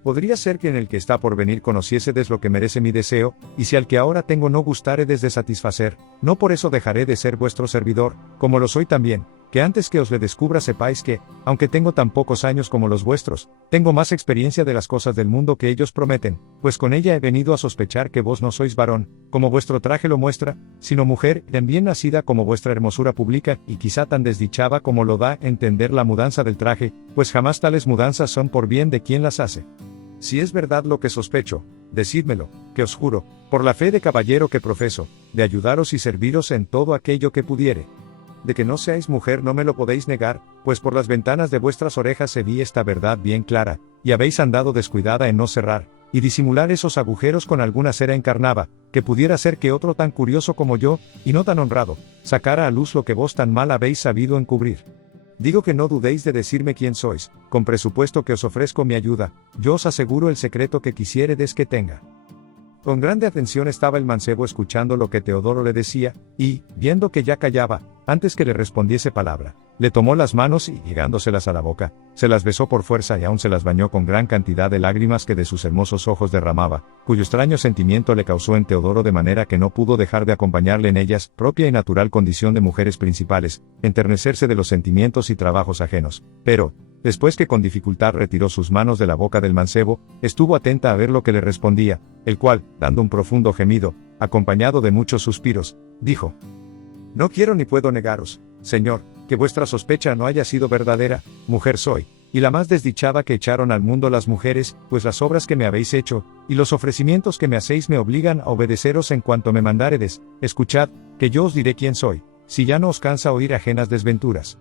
Podría ser que en el que está por venir conociésedes lo que merece mi deseo, y si al que ahora tengo no gustáredes de satisfacer, no por eso dejaré de ser vuestro servidor, como lo soy también, que antes que os le descubra sepáis que, aunque tengo tan pocos años como los vuestros, tengo más experiencia de las cosas del mundo que ellos prometen, pues con ella he venido a sospechar que vos no sois varón, como vuestro traje lo muestra, sino mujer, tan bien nacida como vuestra hermosura publica, y quizá tan desdichada como lo da entender la mudanza del traje, pues jamás tales mudanzas son por bien de quien las hace. Si es verdad lo que sospecho, decídmelo, que os juro, por la fe de caballero que profeso, de ayudaros y serviros en todo aquello que pudiere. De que no seáis mujer no me lo podéis negar, pues por las ventanas de vuestras orejas se vi esta verdad bien clara, y habéis andado descuidada en no cerrar, y disimular esos agujeros con alguna cera encarnada, que pudiera ser que otro tan curioso como yo, y no tan honrado, sacara a luz lo que vos tan mal habéis sabido encubrir. Digo que no dudéis de decirme quién sois, con presupuesto que os ofrezco mi ayuda, yo os aseguro el secreto que quisiéredes que tenga. Con grande atención estaba el mancebo escuchando lo que Teodoro le decía, y, viendo que ya callaba, antes que le respondiese palabra, le tomó las manos y, llegándoselas a la boca, se las besó por fuerza y aún se las bañó con gran cantidad de lágrimas que de sus hermosos ojos derramaba, cuyo extraño sentimiento le causó en Teodoro de manera que no pudo dejar de acompañarle en ellas, propia y natural condición de mujeres principales, enternecerse de los sentimientos y trabajos ajenos. Pero, después que con dificultad retiró sus manos de la boca del mancebo, estuvo atenta a ver lo que le respondía, el cual, dando un profundo gemido, acompañado de muchos suspiros, dijo: No quiero ni puedo negaros, señor, que vuestra sospecha no haya sido verdadera, mujer soy, y la más desdichada que echaron al mundo las mujeres, pues las obras que me habéis hecho, y los ofrecimientos que me hacéis me obligan a obedeceros en cuanto me mandáredes. Escuchad, que yo os diré quién soy, si ya no os cansa oír ajenas desventuras.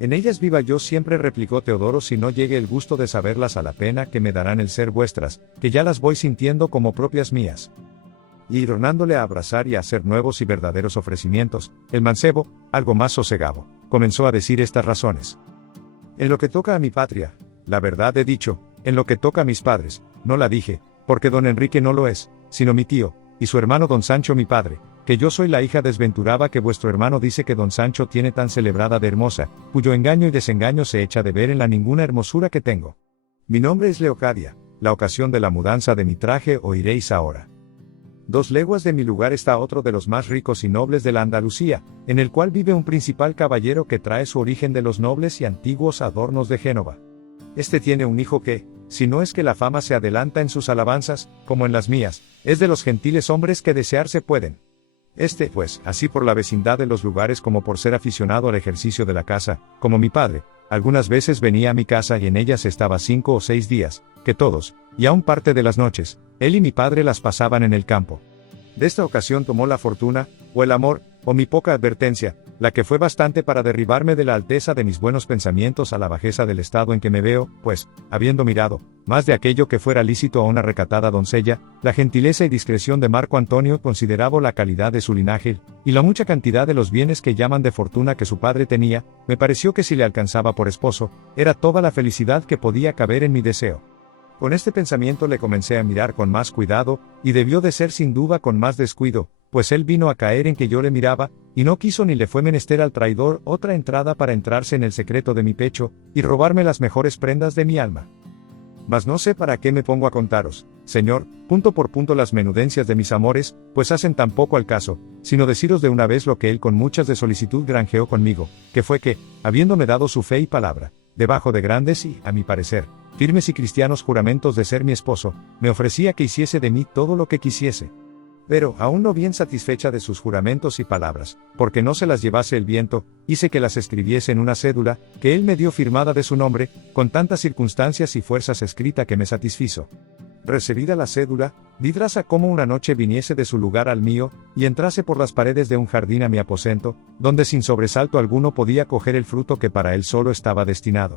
En ellas viva yo siempre, replicó Teodoro, si no llegue el gusto de saberlas a la pena que me darán el ser vuestras, que ya las voy sintiendo como propias mías. Y tornándole a abrazar y a hacer nuevos y verdaderos ofrecimientos, el mancebo, algo más sosegado, comenzó a decir estas razones. En lo que toca a mi patria, la verdad he dicho; en lo que toca a mis padres, no la dije, porque don Enrique no lo es, sino mi tío, y su hermano don Sancho mi padre, que yo soy la hija desventurada que vuestro hermano dice que don Sancho tiene tan celebrada de hermosa, cuyo engaño y desengaño se echa de ver en la ninguna hermosura que tengo. Mi nombre es Leocadia, la ocasión de la mudanza de mi traje oiréis ahora. 2 leguas de mi lugar está otro de los más ricos y nobles de la Andalucía, en el cual vive un principal caballero que trae su origen de los nobles y antiguos adornos de Génova. Este tiene un hijo que, si no es que la fama se adelanta en sus alabanzas, como en las mías, es de los gentiles hombres que desearse pueden. Este, pues, así por la vecindad de los lugares como por ser aficionado al ejercicio de la caza, como mi padre, algunas veces venía a mi casa y en ellas estaba 5 o 6 días, que todos, y aún parte de las noches, él y mi padre las pasaban en el campo. De esta ocasión tomó la fortuna, o el amor, o mi poca advertencia, la que fue bastante para derribarme de la alteza de mis buenos pensamientos a la bajeza del estado en que me veo, pues, habiendo mirado, más de aquello que fuera lícito a una recatada doncella, la gentileza y discreción de Marco Antonio, considerado la calidad de su linaje, y la mucha cantidad de los bienes que llaman de fortuna que su padre tenía, me pareció que si le alcanzaba por esposo, era toda la felicidad que podía caber en mi deseo. Con este pensamiento le comencé a mirar con más cuidado, y debió de ser sin duda con más descuido, pues él vino a caer en que yo le miraba, y no quiso ni le fue menester al traidor otra entrada para entrarse en el secreto de mi pecho, y robarme las mejores prendas de mi alma. Mas no sé para qué me pongo a contaros, señor, punto por punto las menudencias de mis amores, pues hacen tan poco al caso, sino deciros de una vez lo que él con muchas de solicitud granjeó conmigo, que fue que, habiéndome dado su fe y palabra, debajo de grandes y, a mi parecer, firmes y cristianos juramentos de ser mi esposo, me ofrecía que hiciese de mí todo lo que quisiese. Pero, aún no bien satisfecha de sus juramentos y palabras, porque no se las llevase el viento, hice que las escribiese en una cédula, que él me dio firmada de su nombre, con tantas circunstancias y fuerzas escrita que me satisfizo. Recibida la cédula, di traza cómo una noche viniese de su lugar al mío, y entrase por las paredes de un jardín a mi aposento, donde sin sobresalto alguno podía coger el fruto que para él solo estaba destinado.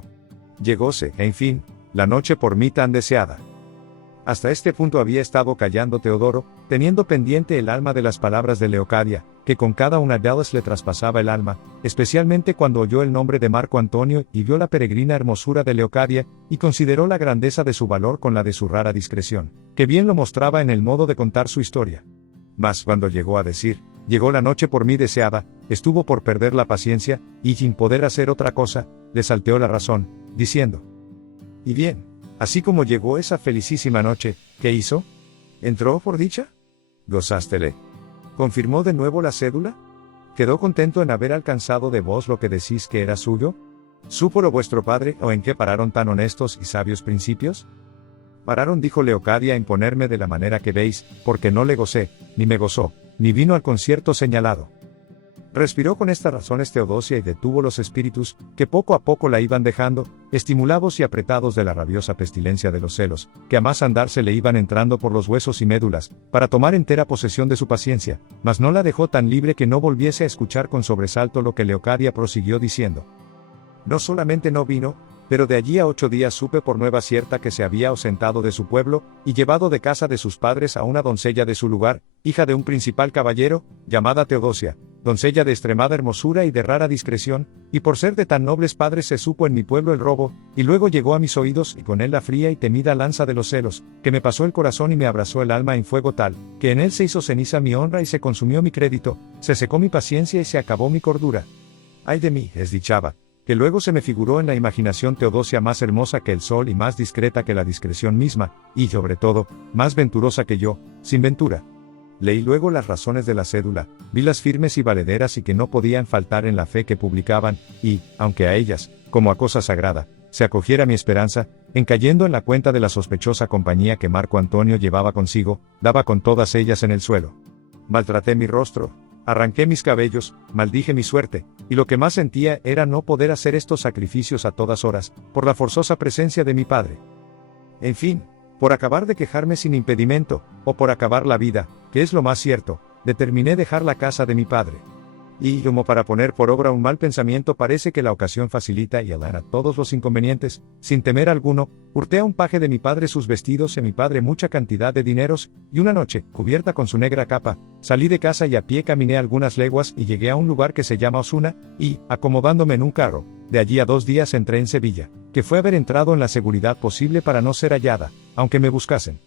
Llegóse, en fin, la noche por mí tan deseada. Hasta este punto había estado callando Teodoro, teniendo pendiente el alma de las palabras de Leocadia, que con cada una de ellas le traspasaba el alma, especialmente cuando oyó el nombre de Marco Antonio y vio la peregrina hermosura de Leocadia, y consideró la grandeza de su valor con la de su rara discreción, que bien lo mostraba en el modo de contar su historia. Mas cuando llegó a decir, llegó la noche por mí deseada, estuvo por perder la paciencia, y sin poder hacer otra cosa, le salteó la razón, diciendo: ¿Y bien, así como llegó esa felicísima noche, qué hizo? ¿Entró por dicha? ¿Gozástele? ¿Confirmó de nuevo la cédula? ¿Quedó contento en haber alcanzado de vos lo que decís que era suyo? ¿Súpolo vuestro padre, o en qué pararon tan honestos y sabios principios? Pararon, dijo Leocadia, en ponerme de la manera que veis, porque no le gocé, ni me gozó, ni vino al concierto señalado. Respiró con estas razones Teodosia y detuvo los espíritus, que poco a poco la iban dejando, estimulados y apretados de la rabiosa pestilencia de los celos, que a más andar se le iban entrando por los huesos y médulas, para tomar entera posesión de su paciencia, mas no la dejó tan libre que no volviese a escuchar con sobresalto lo que Leocadia prosiguió diciendo. No solamente no vino, pero de allí a 8 días supe por nueva cierta que se había ausentado de su pueblo, y llevado de casa de sus padres a una doncella de su lugar, hija de un principal caballero, llamada Teodosia, doncella de extremada hermosura y de rara discreción, y por ser de tan nobles padres se supo en mi pueblo el robo, y luego llegó a mis oídos y con él la fría y temida lanza de los celos, que me pasó el corazón y me abrazó el alma en fuego tal, que en él se hizo ceniza mi honra y se consumió mi crédito, se secó mi paciencia y se acabó mi cordura. Ay de mí, desdichada, que luego se me figuró en la imaginación Teodosia más hermosa que el sol y más discreta que la discreción misma, y sobre todo, más venturosa que yo, sin ventura. Leí luego las razones de la cédula, vi las firmes y valederas y que no podían faltar en la fe que publicaban, y, aunque a ellas, como a cosa sagrada, se acogiera mi esperanza, en cayendo en la cuenta de la sospechosa compañía que Marco Antonio llevaba consigo, daba con todas ellas en el suelo. Maltraté mi rostro, arranqué mis cabellos, maldije mi suerte, y lo que más sentía era no poder hacer estos sacrificios a todas horas, por la forzosa presencia de mi padre. En fin, por acabar de quejarme sin impedimento, o por acabar la vida, que es lo más cierto, determiné dejar la casa de mi padre. Y, como para poner por obra un mal pensamiento parece que la ocasión facilita y alana todos los inconvenientes, sin temer alguno, hurté a un paje de mi padre sus vestidos y a mi padre mucha cantidad de dineros, y una noche, cubierta con su negra capa, salí de casa y a pie caminé algunas leguas y llegué a un lugar que se llama Osuna, y, acomodándome en un carro, de allí a 2 días entré en Sevilla, que fue haber entrado en la seguridad posible para no ser hallada, aunque me buscasen.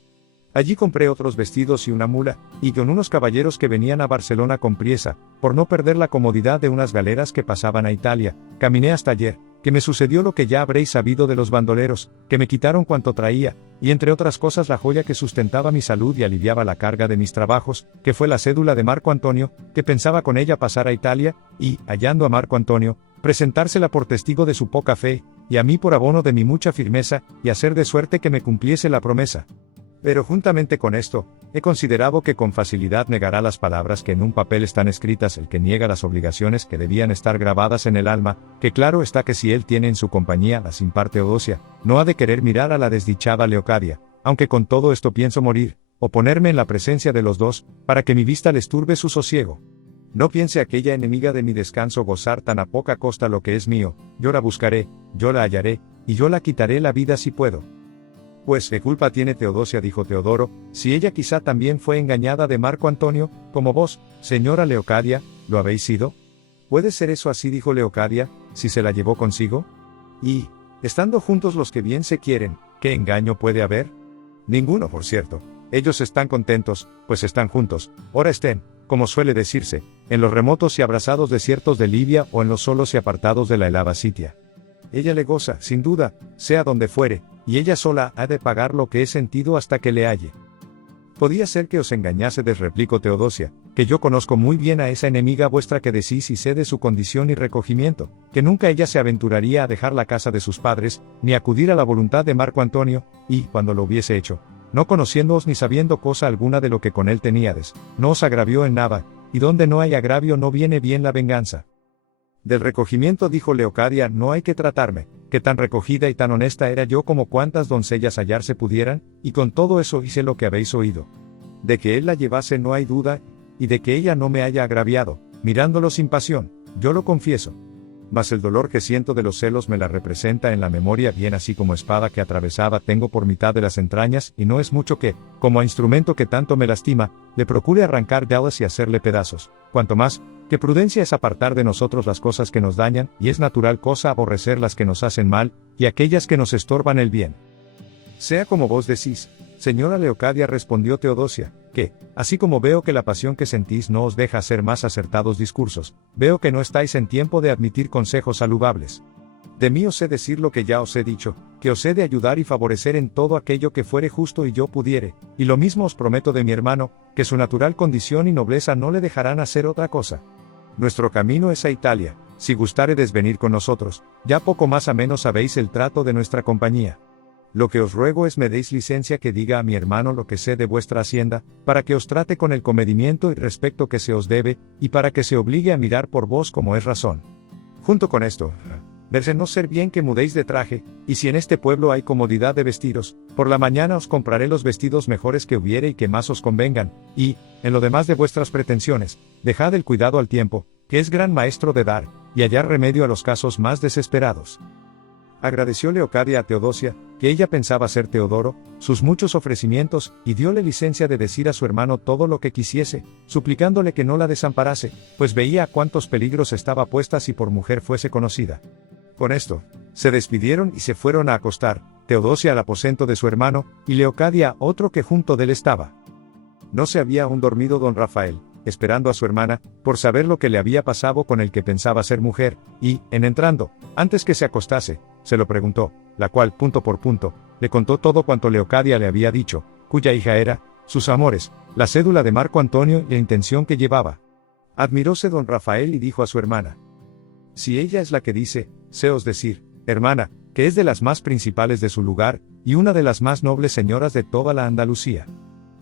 Allí compré otros vestidos y una mula, y con unos caballeros que venían a Barcelona con priesa, por no perder la comodidad de unas galeras que pasaban a Italia, caminé hasta ayer, que me sucedió lo que ya habréis sabido de los bandoleros, que me quitaron cuanto traía, y entre otras cosas la joya que sustentaba mi salud y aliviaba la carga de mis trabajos, que fue la cédula de Marco Antonio, que pensaba con ella pasar a Italia, y, hallando a Marco Antonio, presentársela por testigo de su poca fe, y a mí por abono de mi mucha firmeza, y hacer de suerte que me cumpliese la promesa. Pero juntamente con esto, he considerado que con facilidad negará las palabras que en un papel están escritas el que niega las obligaciones que debían estar grabadas en el alma, que claro está que si él tiene en su compañía la sin par Teodosia, no ha de querer mirar a la desdichada Leocadia, aunque con todo esto pienso morir, o ponerme en la presencia de los dos, para que mi vista les turbe su sosiego. No piense aquella enemiga de mi descanso gozar tan a poca costa lo que es mío, yo la buscaré, yo la hallaré, y yo la quitaré la vida si puedo. Pues, ¿qué culpa tiene Teodosia?, dijo Teodoro, si ella quizá también fue engañada de Marco Antonio, como vos, señora Leocadia, ¿lo habéis sido? ¿Puede ser eso así?, dijo Leocadia, si se la llevó consigo. Y, estando juntos los que bien se quieren, ¿qué engaño puede haber? Ninguno, por cierto. Ellos están contentos, pues están juntos, ora estén, como suele decirse, en los remotos y abrasados desiertos de Libia o en los solos y apartados de la helada Sitia. Ella le goza, sin duda, sea donde fuere, y ella sola ha de pagar lo que he sentido hasta que le halle. Podía ser que os engañásedes, replicó Teodosia, que yo conozco muy bien a esa enemiga vuestra que decís y sé de su condición y recogimiento, que nunca ella se aventuraría a dejar la casa de sus padres, ni acudir a la voluntad de Marco Antonio, y, cuando lo hubiese hecho, no conociéndoos ni sabiendo cosa alguna de lo que con él teníades, no os agravió en nada, y donde no hay agravio no viene bien la venganza. Del recogimiento, dijo Leocadia, no hay que tratarme, que tan recogida y tan honesta era yo como cuantas doncellas hallarse pudieran, y con todo eso hice lo que habéis oído. De que él la llevase no hay duda, y de que ella no me haya agraviado, mirándolo sin pasión, yo lo confieso. Mas el dolor que siento de los celos me la representa en la memoria bien así como espada que atravesada tengo por mitad de las entrañas, y no es mucho que, como a instrumento que tanto me lastima, le procure arrancar de alas y hacerle pedazos, cuanto más, que prudencia es apartar de nosotros las cosas que nos dañan, y es natural cosa aborrecer las que nos hacen mal, y aquellas que nos estorban el bien. Sea como vos decís, señora Leocadia, respondió Teodosia, que, así como veo que la pasión que sentís no os deja hacer más acertados discursos, veo que no estáis en tiempo de admitir consejos saludables. De mí os he decir lo que ya os he dicho, que os he de ayudar y favorecer en todo aquello que fuere justo y yo pudiere, y lo mismo os prometo de mi hermano, que su natural condición y nobleza no le dejarán hacer otra cosa. Nuestro camino es a Italia, si gustáredes venir con nosotros, ya poco más a menos sabéis el trato de nuestra compañía. Lo que os ruego es me deis licencia que diga a mi hermano lo que sé de vuestra hacienda, para que os trate con el comedimiento y respeto que se os debe, y para que se obligue a mirar por vos como es razón. Junto con esto, verse no ser bien que mudéis de traje, y si en este pueblo hay comodidad de vestiros, por la mañana os compraré los vestidos mejores que hubiere y que más os convengan, y, en lo demás de vuestras pretensiones, dejad el cuidado al tiempo, que es gran maestro de dar, y hallar remedio a los casos más desesperados. Agradeció Leocadia a Teodosia, que ella pensaba ser Teodoro, sus muchos ofrecimientos, y diole licencia de decir a su hermano todo lo que quisiese, suplicándole que no la desamparase, pues veía a cuántos peligros estaba puesta si por mujer fuese conocida. Con esto, se despidieron y se fueron a acostar, Teodosia al aposento de su hermano, y Leocadia a otro que junto de él estaba. No se había aún dormido don Rafael, esperando a su hermana, por saber lo que le había pasado con el que pensaba ser mujer, y, en entrando, antes que se acostase, se lo preguntó, la cual, punto por punto, le contó todo cuanto Leocadia le había dicho, cuya hija era, sus amores, la cédula de Marco Antonio y la intención que llevaba. Admiróse don Rafael y dijo a su hermana: si ella es la que dice, séos decir, hermana, que es de las más principales de su lugar, y una de las más nobles señoras de toda la Andalucía.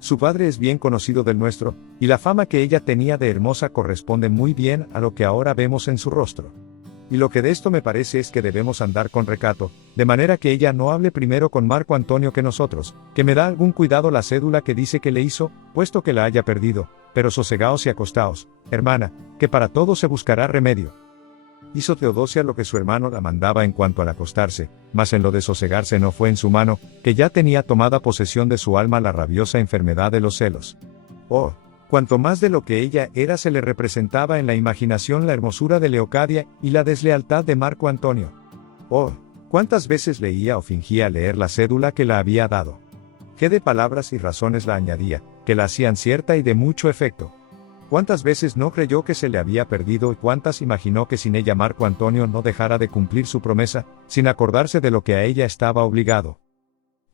Su padre es bien conocido del nuestro, y la fama que ella tenía de hermosa corresponde muy bien a lo que ahora vemos en su rostro. Y lo que de esto me parece es que debemos andar con recato, de manera que ella no hable primero con Marco Antonio que nosotros, que me da algún cuidado la cédula que dice que le hizo, puesto que la haya perdido, pero sosegaos y acostaos, hermana, que para todo se buscará remedio. Hizo Teodosia lo que su hermano la mandaba en cuanto al acostarse, mas en lo de sosegarse no fue en su mano, que ya tenía tomada posesión de su alma la rabiosa enfermedad de los celos. Oh, cuanto más de lo que ella era se le representaba en la imaginación la hermosura de Leocadia y la deslealtad de Marco Antonio. Oh, cuántas veces leía o fingía leer la cédula que la había dado. Qué de palabras y razones la añadía, que la hacían cierta y de mucho efecto. Cuántas veces no creyó que se le había perdido y cuántas imaginó que sin ella Marco Antonio no dejara de cumplir su promesa, sin acordarse de lo que a ella estaba obligado.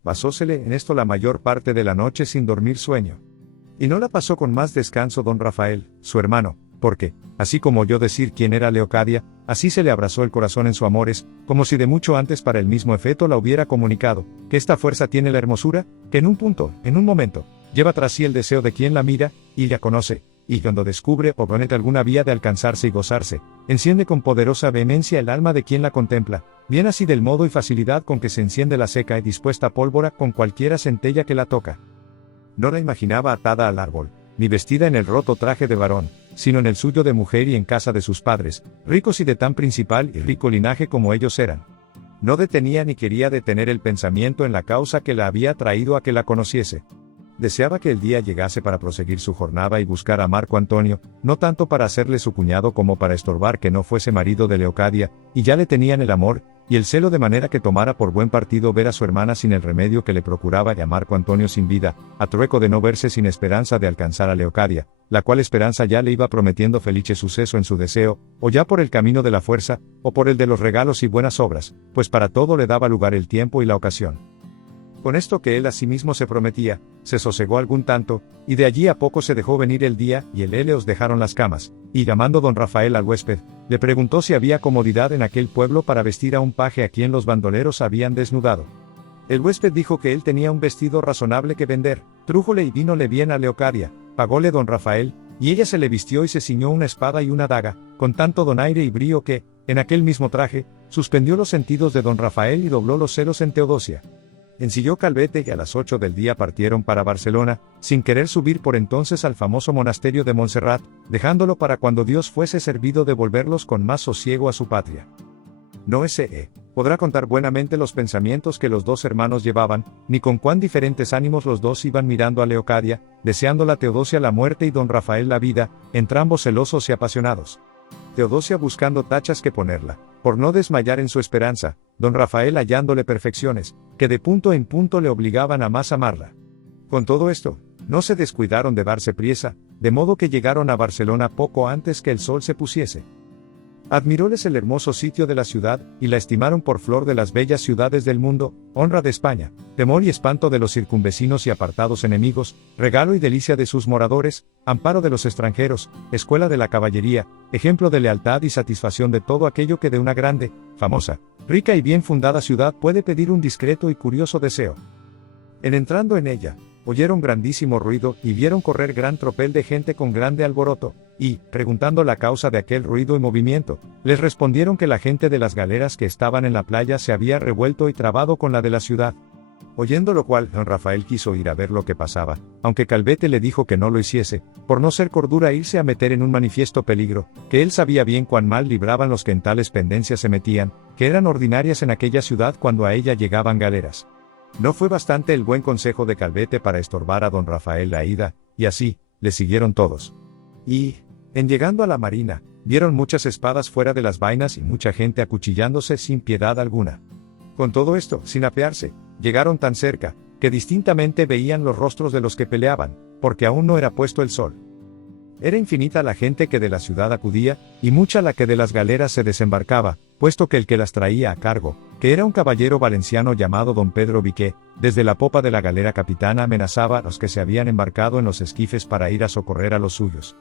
Pasósele en esto la mayor parte de la noche sin dormir sueño. Y no la pasó con más descanso don Rafael, su hermano, porque, así como oyó decir quién era Leocadia, así se le abrazó el corazón en su amores, como si de mucho antes para el mismo efecto la hubiera comunicado, que esta fuerza tiene la hermosura, que en un punto, en un momento, lleva tras sí el deseo de quien la mira, y la conoce, y cuando descubre o promete alguna vía de alcanzarse y gozarse, enciende con poderosa vehemencia el alma de quien la contempla, bien así del modo y facilidad con que se enciende la seca y dispuesta pólvora con cualquiera centella que la toca. No la imaginaba atada al árbol, ni vestida en el roto traje de varón, sino en el suyo de mujer y en casa de sus padres, ricos y de tan principal y rico linaje como ellos eran. No detenía ni quería detener el pensamiento en la causa que la había traído a que la conociese. Deseaba que el día llegase para proseguir su jornada y buscar a Marco Antonio, no tanto para hacerle su cuñado como para estorbar que no fuese marido de Leocadia, y ya le tenían el amor, y el celo de manera que tomara por buen partido ver a su hermana sin el remedio que le procuraba y a Marco Antonio sin vida, a trueco de no verse sin esperanza de alcanzar a Leocadia, la cual esperanza ya le iba prometiendo felice suceso en su deseo, o ya por el camino de la fuerza, o por el de los regalos y buenas obras, pues para todo le daba lugar el tiempo y la ocasión. Con esto que él a sí mismo se prometía, se sosegó algún tanto, y de allí a poco se dejó venir el día, y el heleos dejaron las camas, y llamando don Rafael al huésped, le preguntó si había comodidad en aquel pueblo para vestir a un paje a quien los bandoleros habían desnudado. El huésped dijo que él tenía un vestido razonable que vender, trújole y vínole bien a Leocadia, pagóle don Rafael, y ella se le vistió y se ciñó una espada y una daga, con tanto donaire y brío que, en aquel mismo traje, suspendió los sentidos de don Rafael y dobló los celos en Teodosia. Ensilló Calvete y a las 8 del día partieron para Barcelona, sin querer subir por entonces al famoso monasterio de Montserrat, dejándolo para cuando Dios fuese servido devolverlos con más sosiego a su patria. No se podrá contar buenamente los pensamientos que los dos hermanos llevaban, ni con cuán diferentes ánimos los dos iban mirando a Leocadia, deseándola Teodosia la muerte y don Rafael la vida, entrambos celosos y apasionados. Teodosia buscando tachas que ponerla, por no desmayar en su esperanza, don Rafael hallándole perfecciones, que de punto en punto le obligaban a más amarla. Con todo esto, no se descuidaron de darse priesa, de modo que llegaron a Barcelona poco antes que el sol se pusiese. Admiróles el hermoso sitio de la ciudad, y la estimaron por flor de las bellas ciudades del mundo, honra de España, temor y espanto de los circunvecinos y apartados enemigos, regalo y delicia de sus moradores, amparo de los extranjeros, escuela de la caballería, ejemplo de lealtad y satisfacción de todo aquello que de una grande, famosa, rica y bien fundada ciudad puede pedir un discreto y curioso deseo. En entrando en ella, oyeron grandísimo ruido y vieron correr gran tropel de gente con grande alboroto, y, preguntando la causa de aquel ruido y movimiento, les respondieron que la gente de las galeras que estaban en la playa se había revuelto y trabado con la de la ciudad. Oyendo lo cual, don Rafael quiso ir a ver lo que pasaba, aunque Calvete le dijo que no lo hiciese, por no ser cordura irse a meter en un manifiesto peligro, que él sabía bien cuán mal libraban los que en tales pendencias se metían, que eran ordinarias en aquella ciudad cuando a ella llegaban galeras. No fue bastante el buen consejo de Calvete para estorbar a don Rafael la ida, y así, le siguieron todos. Y, en llegando a la marina, vieron muchas espadas fuera de las vainas y mucha gente acuchillándose sin piedad alguna. Con todo esto, sin apearse, llegaron tan cerca, que distintamente veían los rostros de los que peleaban, porque aún no era puesto el sol. Era infinita la gente que de la ciudad acudía, y mucha la que de las galeras se desembarcaba, puesto que el que las traía a cargo, que era un caballero valenciano llamado don Pedro Viqué, desde la popa de la galera capitana amenazaba a los que se habían embarcado en los esquifes para ir a socorrer a los suyos.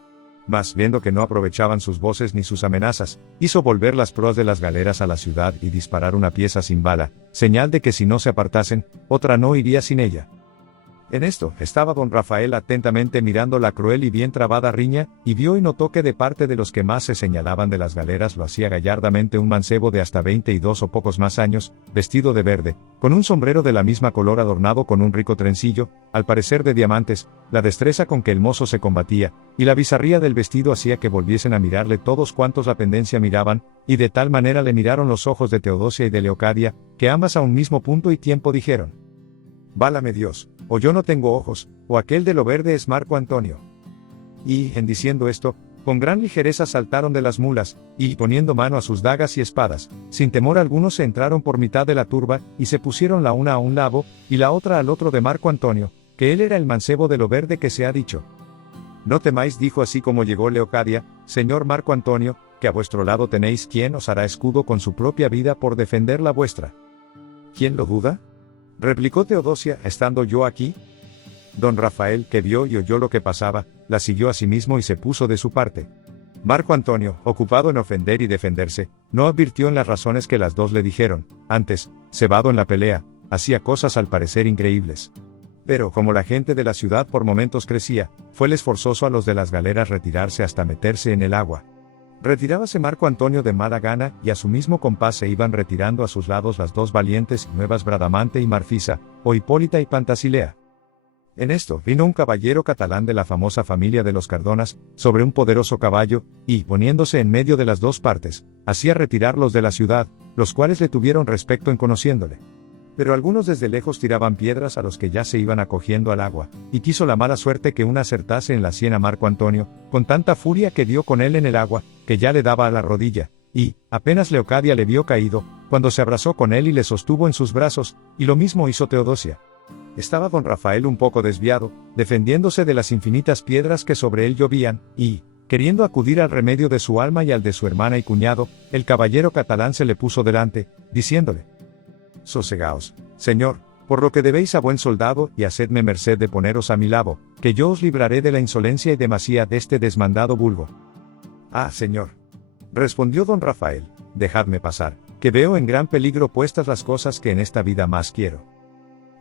Mas, viendo que no aprovechaban sus voces ni sus amenazas, hizo volver las proas de las galeras a la ciudad y disparar una pieza sin bala, señal de que si no se apartasen, otra no iría sin ella. En esto, estaba don Rafael atentamente mirando la cruel y bien trabada riña, y vio y notó que de parte de los que más se señalaban de las galeras lo hacía gallardamente un mancebo de hasta 22 o pocos más años, vestido de verde, con un sombrero de la misma color adornado con un rico trencillo, al parecer de diamantes, la destreza con que el mozo se combatía, y la bizarría del vestido hacía que volviesen a mirarle todos cuantos la pendencia miraban, y de tal manera le miraron los ojos de Teodosia y de Leocadia, que ambas a un mismo punto y tiempo dijeron: «Válame Dios, o yo no tengo ojos, o aquel de lo verde es Marco Antonio». Y, en diciendo esto, con gran ligereza saltaron de las mulas, y, poniendo mano a sus dagas y espadas, sin temor alguno se entraron por mitad de la turba, y se pusieron la una a un lado, y la otra al otro de Marco Antonio, que él era el mancebo de lo verde que se ha dicho. «No temáis», dijo así como llegó Leocadia, «señor Marco Antonio, que a vuestro lado tenéis quien os hará escudo con su propia vida por defender la vuestra». «¿Quién lo duda?», replicó Teodosia, «estando yo aquí». Don Rafael, que vio y oyó lo que pasaba, la siguió a sí mismo y se puso de su parte. Marco Antonio, ocupado en ofender y defenderse, no advirtió en las razones que las dos le dijeron, antes, cebado en la pelea, hacía cosas al parecer increíbles. Pero, como la gente de la ciudad por momentos crecía, fueles forzoso a los de las galeras retirarse hasta meterse en el agua. Retirábase Marco Antonio de mala gana, y a su mismo compás se iban retirando a sus lados las dos valientes y nuevas Bradamante y Marfisa, o Hipólita y Pantasilea. En esto, vino un caballero catalán de la famosa familia de los Cardonas, sobre un poderoso caballo, y, poniéndose en medio de las dos partes, hacía retirarlos de la ciudad, los cuales le tuvieron respecto en conociéndole. Pero algunos desde lejos tiraban piedras a los que ya se iban acogiendo al agua, y quiso la mala suerte que una acertase en la sien a Marco Antonio, con tanta furia que dio con él en el agua, que ya le daba a la rodilla, y, apenas Leocadia le vio caído, cuando se abrazó con él y le sostuvo en sus brazos, y lo mismo hizo Teodosia. Estaba don Rafael un poco desviado, defendiéndose de las infinitas piedras que sobre él llovían, y, queriendo acudir al remedio de su alma y al de su hermana y cuñado, el caballero catalán se le puso delante, diciéndole: «Sosegaos, señor, por lo que debéis a buen soldado, y hacedme merced de poneros a mi lado, que yo os libraré de la insolencia y demasía de este desmandado vulgo». «Ah, señor», respondió don Rafael, «dejadme pasar, que veo en gran peligro puestas las cosas que en esta vida más quiero».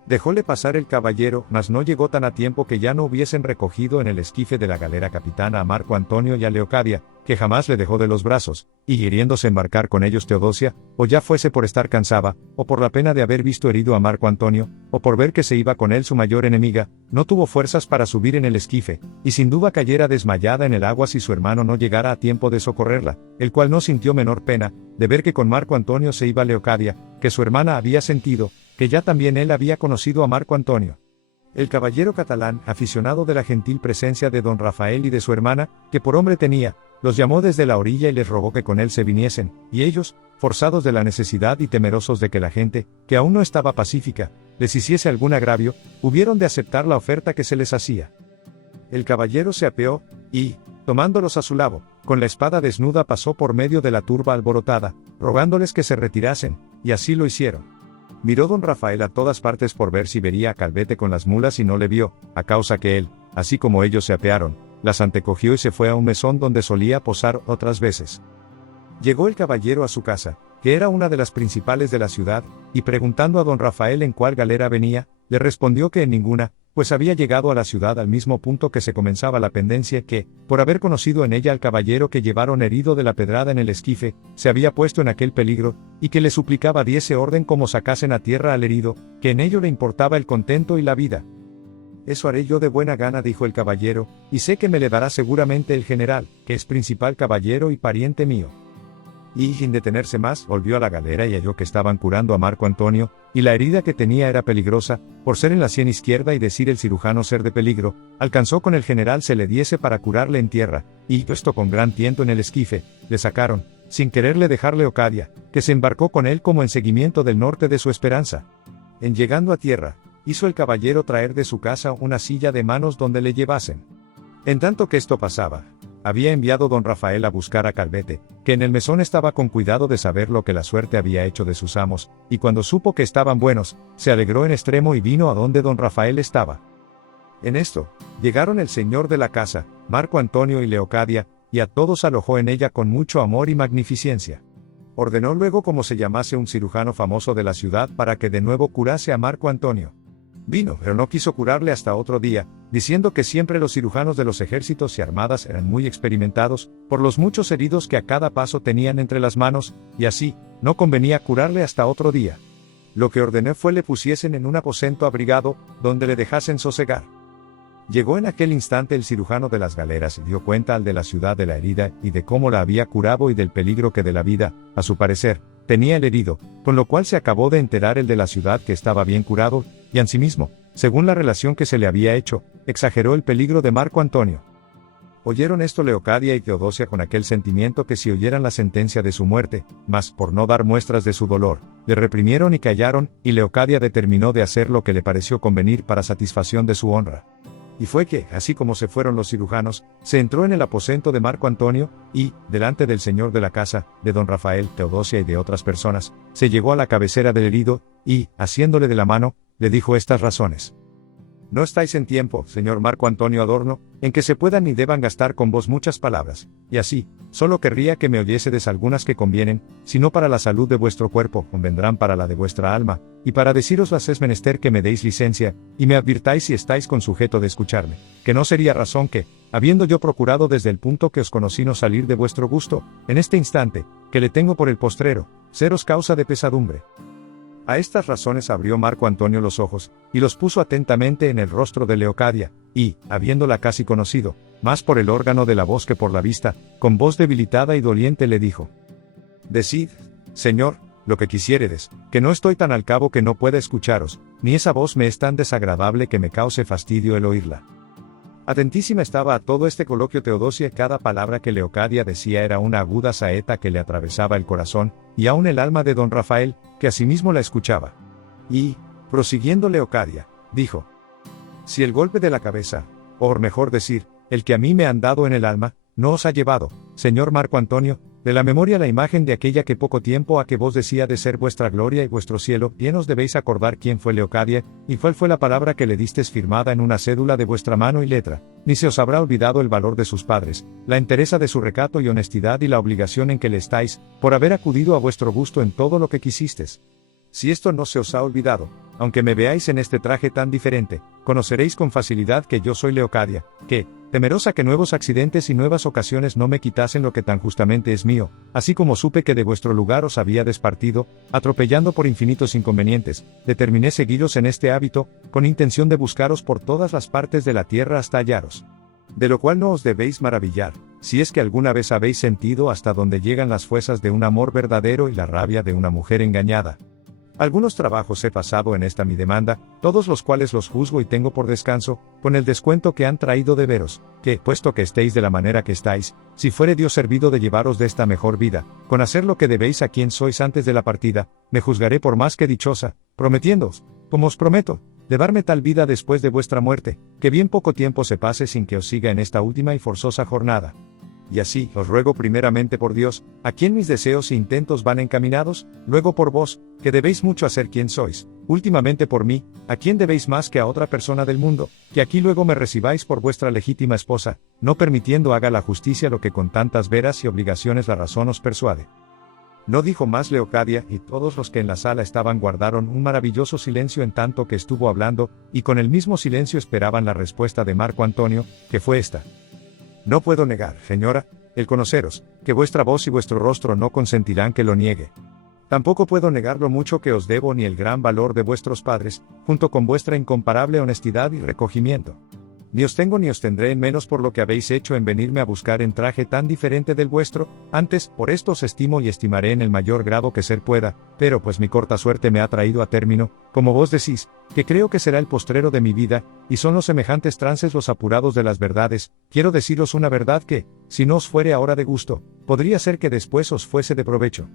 Dejóle pasar el caballero, mas no llegó tan a tiempo que ya no hubiesen recogido en el esquife de la galera capitana a Marco Antonio y a Leocadia, que jamás le dejó de los brazos, y queriéndose embarcar con ellos Teodosia, o ya fuese por estar cansada, o por la pena de haber visto herido a Marco Antonio, o por ver que se iba con él su mayor enemiga, no tuvo fuerzas para subir en el esquife, y sin duda cayera desmayada en el agua si su hermano no llegara a tiempo de socorrerla, el cual no sintió menor pena, de ver que con Marco Antonio se iba Leocadia, que su hermana había sentido, que ya también él había conocido a Marco Antonio. El caballero catalán, aficionado de la gentil presencia de don Rafael y de su hermana, que por hombre tenía, los llamó desde la orilla y les rogó que con él se viniesen, y ellos, forzados de la necesidad y temerosos de que la gente, que aún no estaba pacífica, les hiciese algún agravio, hubieron de aceptar la oferta que se les hacía. El caballero se apeó, y, tomándolos a su lado, con la espada desnuda pasó por medio de la turba alborotada, rogándoles que se retirasen, y así lo hicieron. Miró don Rafael a todas partes por ver si vería a Calvete con las mulas y no le vio, a causa que él, así como ellos se apearon, las antecogió y se fue a un mesón donde solía posar otras veces. Llegó el caballero a su casa, que era una de las principales de la ciudad, y preguntando a don Rafael en cuál galera venía, le respondió que en ninguna, pues había llegado a la ciudad al mismo punto que se comenzaba la pendencia que, por haber conocido en ella al caballero que llevaron herido de la pedrada en el esquife, se había puesto en aquel peligro, y que le suplicaba diese orden como sacasen a tierra al herido, que en ello le importaba el contento y la vida. «Eso haré yo de buena gana», dijo el caballero, «y sé que me le dará seguramente el general, que es principal caballero y pariente mío». Y, sin detenerse más, volvió a la galera y halló que estaban curando a Marco Antonio, y la herida que tenía era peligrosa, por ser en la sien izquierda y decir el cirujano ser de peligro, alcanzó con el general se le diese para curarle en tierra, y, puesto con gran tiento en el esquife, le sacaron, sin quererle dejar Leocadia, que se embarcó con él como en seguimiento del norte de su esperanza. En llegando a tierra, hizo el caballero traer de su casa una silla de manos donde le llevasen. En tanto que esto pasaba, había enviado don Rafael a buscar a Calvete, que en el mesón estaba con cuidado de saber lo que la suerte había hecho de sus amos, y cuando supo que estaban buenos, se alegró en extremo y vino a donde don Rafael estaba. En esto, llegaron el señor de la casa, Marco Antonio y Leocadia, y a todos alojó en ella con mucho amor y magnificencia. Ordenó luego como se llamase un cirujano famoso de la ciudad para que de nuevo curase a Marco Antonio. Vino, pero no quiso curarle hasta otro día, diciendo que siempre los cirujanos de los ejércitos y armadas eran muy experimentados, por los muchos heridos que a cada paso tenían entre las manos, y así, no convenía curarle hasta otro día. Lo que ordené fue le pusiesen en un aposento abrigado, donde le dejasen sosegar. Llegó en aquel instante el cirujano de las galeras y dio cuenta al de la ciudad de la herida y de cómo la había curado y del peligro que de la vida, a su parecer, tenía el herido, con lo cual se acabó de enterar el de la ciudad que estaba bien curado, y ansimismo, según la relación que se le había hecho, exageró el peligro de Marco Antonio. Oyeron esto Leocadia y Teodosia con aquel sentimiento que si oyeran la sentencia de su muerte, mas, por no dar muestras de su dolor, le reprimieron y callaron, y Leocadia determinó de hacer lo que le pareció convenir para satisfacción de su honra. Y fue que, así como se fueron los cirujanos, se entró en el aposento de Marco Antonio, y, delante del señor de la casa, de don Rafael, Teodosia y de otras personas, se llegó a la cabecera del herido, y, asiéndole de la mano, le dijo estas razones. No estáis en tiempo, señor Marco Antonio Adorno, en que se puedan ni deban gastar con vos muchas palabras, y así, solo querría que me oyésedes algunas que convienen, si no para la salud de vuestro cuerpo, convendrán para la de vuestra alma, y para decíroslas es menester que me deis licencia, y me advirtáis si estáis con sujeto de escucharme, que no sería razón que, habiendo yo procurado desde el punto que os conocí no salir de vuestro gusto, en este instante, que le tengo por el postrero, seros causa de pesadumbre. A estas razones abrió Marco Antonio los ojos, y los puso atentamente en el rostro de Leocadia, y, habiéndola casi conocido, más por el órgano de la voz que por la vista, con voz debilitada y doliente le dijo: Decid, señor, lo que quisiéredes, que no estoy tan al cabo que no pueda escucharos, ni esa voz me es tan desagradable que me cause fastidio el oírla. Atentísima estaba a todo este coloquio Teodosia, cada palabra que Leocadia decía era una aguda saeta que le atravesaba el corazón, y aun el alma de don Rafael, que asimismo la escuchaba. Y, prosiguiendo Leocadia, dijo: Si el golpe de la cabeza, o mejor decir, el que a mí me han dado en el alma, no os ha llevado, señor Marco Antonio, de la memoria la imagen de aquella que poco tiempo a que vos decía de ser vuestra gloria y vuestro cielo, bien os debéis acordar quién fue Leocadia, y cuál fue la palabra que le distes firmada en una cédula de vuestra mano y letra, ni se os habrá olvidado el valor de sus padres, la entereza de su recato y honestidad y la obligación en que le estáis, por haber acudido a vuestro gusto en todo lo que quisistes. Si esto no se os ha olvidado, aunque me veáis en este traje tan diferente, conoceréis con facilidad que yo soy Leocadia, que, temerosa que nuevos accidentes y nuevas ocasiones no me quitasen lo que tan justamente es mío, así como supe que de vuestro lugar os había despartido, atropellando por infinitos inconvenientes, determiné seguiros en este hábito, con intención de buscaros por todas las partes de la tierra hasta hallaros. De lo cual no os debéis maravillar, si es que alguna vez habéis sentido hasta donde llegan las fuerzas de un amor verdadero y la rabia de una mujer engañada. Algunos trabajos he pasado en esta mi demanda, todos los cuales los juzgo y tengo por descanso, con el descuento que han traído de veros, que, puesto que estéis de la manera que estáis, si fuere Dios servido de llevaros de esta mejor vida, con hacer lo que debéis a quien sois antes de la partida, me juzgaré por más que dichosa, prometiéndoos, como os prometo, de darme tal vida después de vuestra muerte, que bien poco tiempo se pase sin que os siga en esta última y forzosa jornada. Y así, os ruego primeramente por Dios, a quien mis deseos e intentos van encaminados, luego por vos, que debéis mucho a ser quien sois, últimamente por mí, a quien debéis más que a otra persona del mundo, que aquí luego me recibáis por vuestra legítima esposa, no permitiendo haga la justicia lo que con tantas veras y obligaciones la razón os persuade. No dijo más Leocadia, y todos los que en la sala estaban guardaron un maravilloso silencio en tanto que estuvo hablando, y con el mismo silencio esperaban la respuesta de Marco Antonio, que fue esta: No puedo negar, señora, el conoceros, que vuestra voz y vuestro rostro no consentirán que lo niegue. Tampoco puedo negar lo mucho que os debo ni el gran valor de vuestros padres, junto con vuestra incomparable honestidad y recogimiento. Ni os tengo ni os tendré en menos por lo que habéis hecho en venirme a buscar en traje tan diferente del vuestro, antes, por esto os estimo y estimaré en el mayor grado que ser pueda, pero pues mi corta suerte me ha traído a término, como vos decís, que creo que será el postrero de mi vida, y son los semejantes trances los apurados de las verdades, quiero deciros una verdad que, si no os fuere ahora de gusto, podría ser que después os fuese de provecho.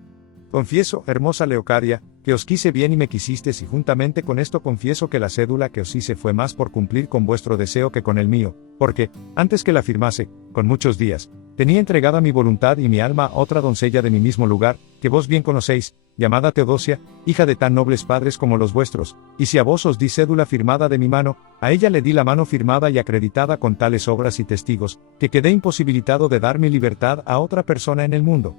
Confieso, hermosa Leocadia, que os quise bien y me quisistes, y juntamente con esto confieso que la cédula que os hice fue más por cumplir con vuestro deseo que con el mío, porque, antes que la firmase, con muchos días, tenía entregada mi voluntad y mi alma a otra doncella de mi mismo lugar, que vos bien conocéis, llamada Teodosia, hija de tan nobles padres como los vuestros, y si a vos os di cédula firmada de mi mano, a ella le di la mano firmada y acreditada con tales obras y testigos, que quedé imposibilitado de dar mi libertad a otra persona en el mundo.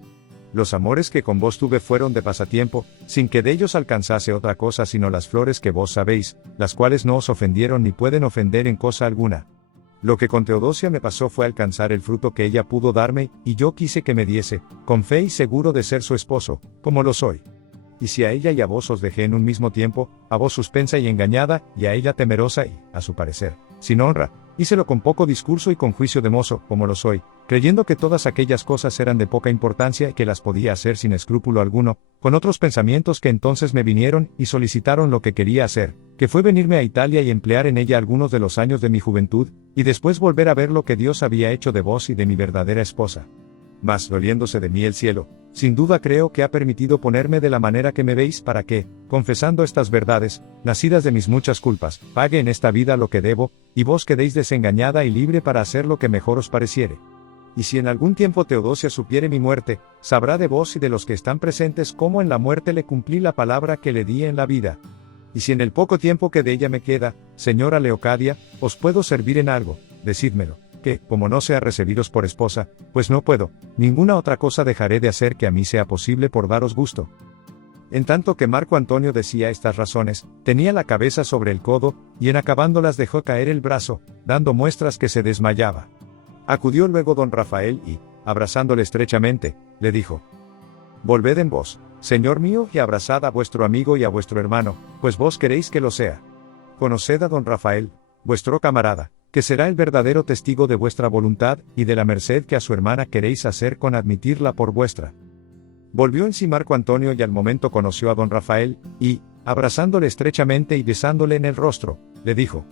Los amores que con vos tuve fueron de pasatiempo, sin que de ellos alcanzase otra cosa sino las flores que vos sabéis, las cuales no os ofendieron ni pueden ofender en cosa alguna. Lo que con Teodosia me pasó fue alcanzar el fruto que ella pudo darme, y yo quise que me diese, con fe y seguro de ser su esposo, como lo soy. Y si a ella y a vos os dejé en un mismo tiempo, a vos suspensa y engañada, y a ella temerosa y, a su parecer, sin honra, hícelo con poco discurso y con juicio de mozo, como lo soy, creyendo que todas aquellas cosas eran de poca importancia y que las podía hacer sin escrúpulo alguno, con otros pensamientos que entonces me vinieron y solicitaron lo que quería hacer, que fue venirme a Italia y emplear en ella algunos de los años de mi juventud, y después volver a ver lo que Dios había hecho de vos y de mi verdadera esposa. Mas, doliéndose de mí el cielo, sin duda creo que ha permitido ponerme de la manera que me veis para que, confesando estas verdades, nacidas de mis muchas culpas, pague en esta vida lo que debo, y vos quedéis desengañada y libre para hacer lo que mejor os pareciere. Y si en algún tiempo Teodosia supiere mi muerte, sabrá de vos y de los que están presentes cómo en la muerte le cumplí la palabra que le di en la vida. Y si en el poco tiempo que de ella me queda, señora Leocadia, os puedo servir en algo, decídmelo, que, como no sea recibiros por esposa, pues no puedo, ninguna otra cosa dejaré de hacer que a mí sea posible por daros gusto. En tanto que Marco Antonio decía estas razones, tenía la cabeza sobre el codo, y en acabándolas dejó caer el brazo, dando muestras que se desmayaba. Acudió luego don Rafael y, abrazándole estrechamente, le dijo: Volved en vos, señor mío, y abrazad a vuestro amigo y a vuestro hermano, pues vos queréis que lo sea. Conoced a don Rafael, vuestro camarada, que será el verdadero testigo de vuestra voluntad, y de la merced que a su hermana queréis hacer con admitirla por vuestra. Volvió en sí Marco Antonio y al momento conoció a don Rafael, y, abrazándole estrechamente y besándole en el rostro, le dijo: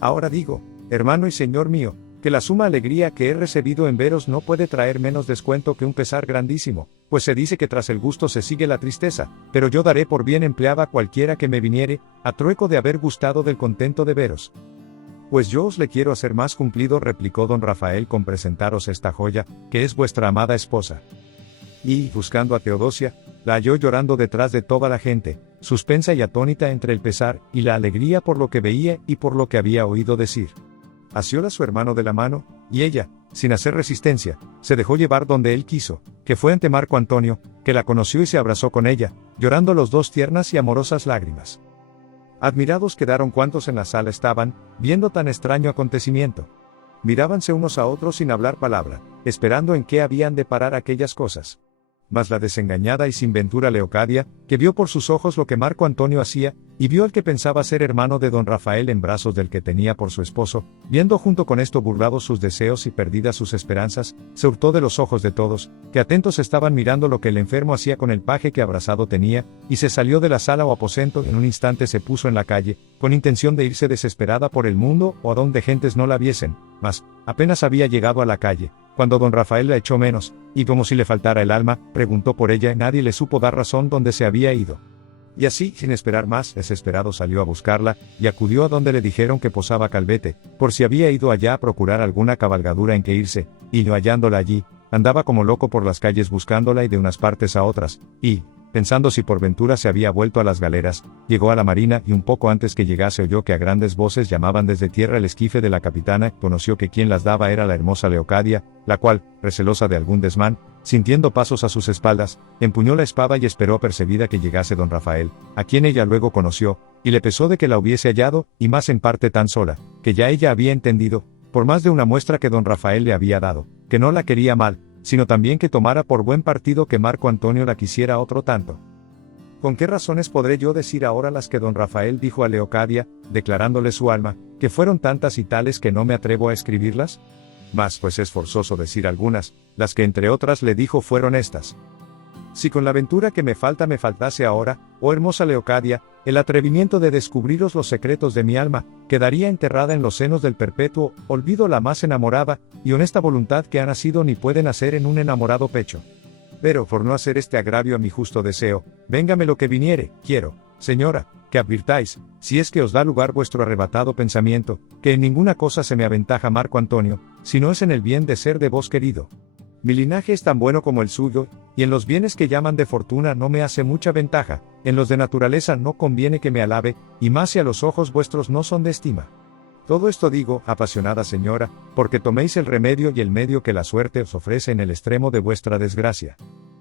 Ahora digo, hermano y señor mío, que la suma alegría que he recibido en veros no puede traer menos descuento que un pesar grandísimo, pues se dice que tras el gusto se sigue la tristeza, pero yo daré por bien empleada cualquiera que me viniere, a trueco de haber gustado del contento de veros. Pues yo os le quiero hacer más cumplido, replicó don Rafael, con presentaros esta joya, que es vuestra amada esposa. Y, buscando a Teodosia, la halló llorando detrás de toda la gente, suspensa y atónita entre el pesar y la alegría por lo que veía y por lo que había oído decir. Asióla su hermano de la mano, y ella, sin hacer resistencia, se dejó llevar donde él quiso, que fue ante Marco Antonio, que la conoció y se abrazó con ella, llorando los dos tiernas y amorosas lágrimas. Admirados quedaron cuantos en la sala estaban, viendo tan extraño acontecimiento. Mirábanse unos a otros sin hablar palabra, esperando en qué habían de parar aquellas cosas. Mas la desengañada y sin ventura Leocadia, que vio por sus ojos lo que Marco Antonio hacía, y vio al que pensaba ser hermano de don Rafael en brazos del que tenía por su esposo, viendo junto con esto burlados sus deseos y perdidas sus esperanzas, se hurtó de los ojos de todos, que atentos estaban mirando lo que el enfermo hacía con el paje que abrazado tenía, y se salió de la sala o aposento, en un instante se puso en la calle, con intención de irse desesperada por el mundo o a donde gentes no la viesen, mas, apenas había llegado a la calle, cuando don Rafael la echó menos, y como si le faltara el alma, preguntó por ella y nadie le supo dar razón donde se había ido. Y así, sin esperar más, desesperado salió a buscarla, y acudió a donde le dijeron que posaba Calvete, por si había ido allá a procurar alguna cabalgadura en que irse, y no hallándola allí, andaba como loco por las calles buscándola y de unas partes a otras, y, pensando si por ventura se había vuelto a las galeras, llegó a la marina y un poco antes que llegase oyó que a grandes voces llamaban desde tierra el esquife de la capitana, conoció que quien las daba era la hermosa Leocadia, la cual, recelosa de algún desmán, sintiendo pasos a sus espaldas, empuñó la espada y esperó apercibida que llegase don Rafael, a quien ella luego conoció, y le pesó de que la hubiese hallado, y más en parte tan sola, que ya ella había entendido, por más de una muestra que don Rafael le había dado, que no la quería mal, sino también que tomara por buen partido que Marco Antonio la quisiera otro tanto. ¿Con qué razones podré yo decir ahora las que don Rafael dijo a Leocadia, declarándole su alma, que fueron tantas y tales que no me atrevo a escribirlas? Mas pues es forzoso decir algunas, las que entre otras le dijo fueron estas. Si con la ventura que me faltase ahora, oh hermosa Leocadia, el atrevimiento de descubriros los secretos de mi alma, quedaría enterrada en los senos del perpetuo olvido la más enamorada y honesta voluntad que ha nacido ni puede nacer en un enamorado pecho. Pero por no hacer este agravio a mi justo deseo, véngame lo que viniere, quiero, señora, que advirtáis, si es que os da lugar vuestro arrebatado pensamiento, que en ninguna cosa se me aventaja Marco Antonio, sino es en el bien de ser de vos querido. Mi linaje es tan bueno como el suyo, y en los bienes que llaman de fortuna no me hace mucha ventaja, en los de naturaleza no conviene que me alabe, y más si a los ojos vuestros no son de estima. Todo esto digo, apasionada señora, porque toméis el remedio y el medio que la suerte os ofrece en el extremo de vuestra desgracia.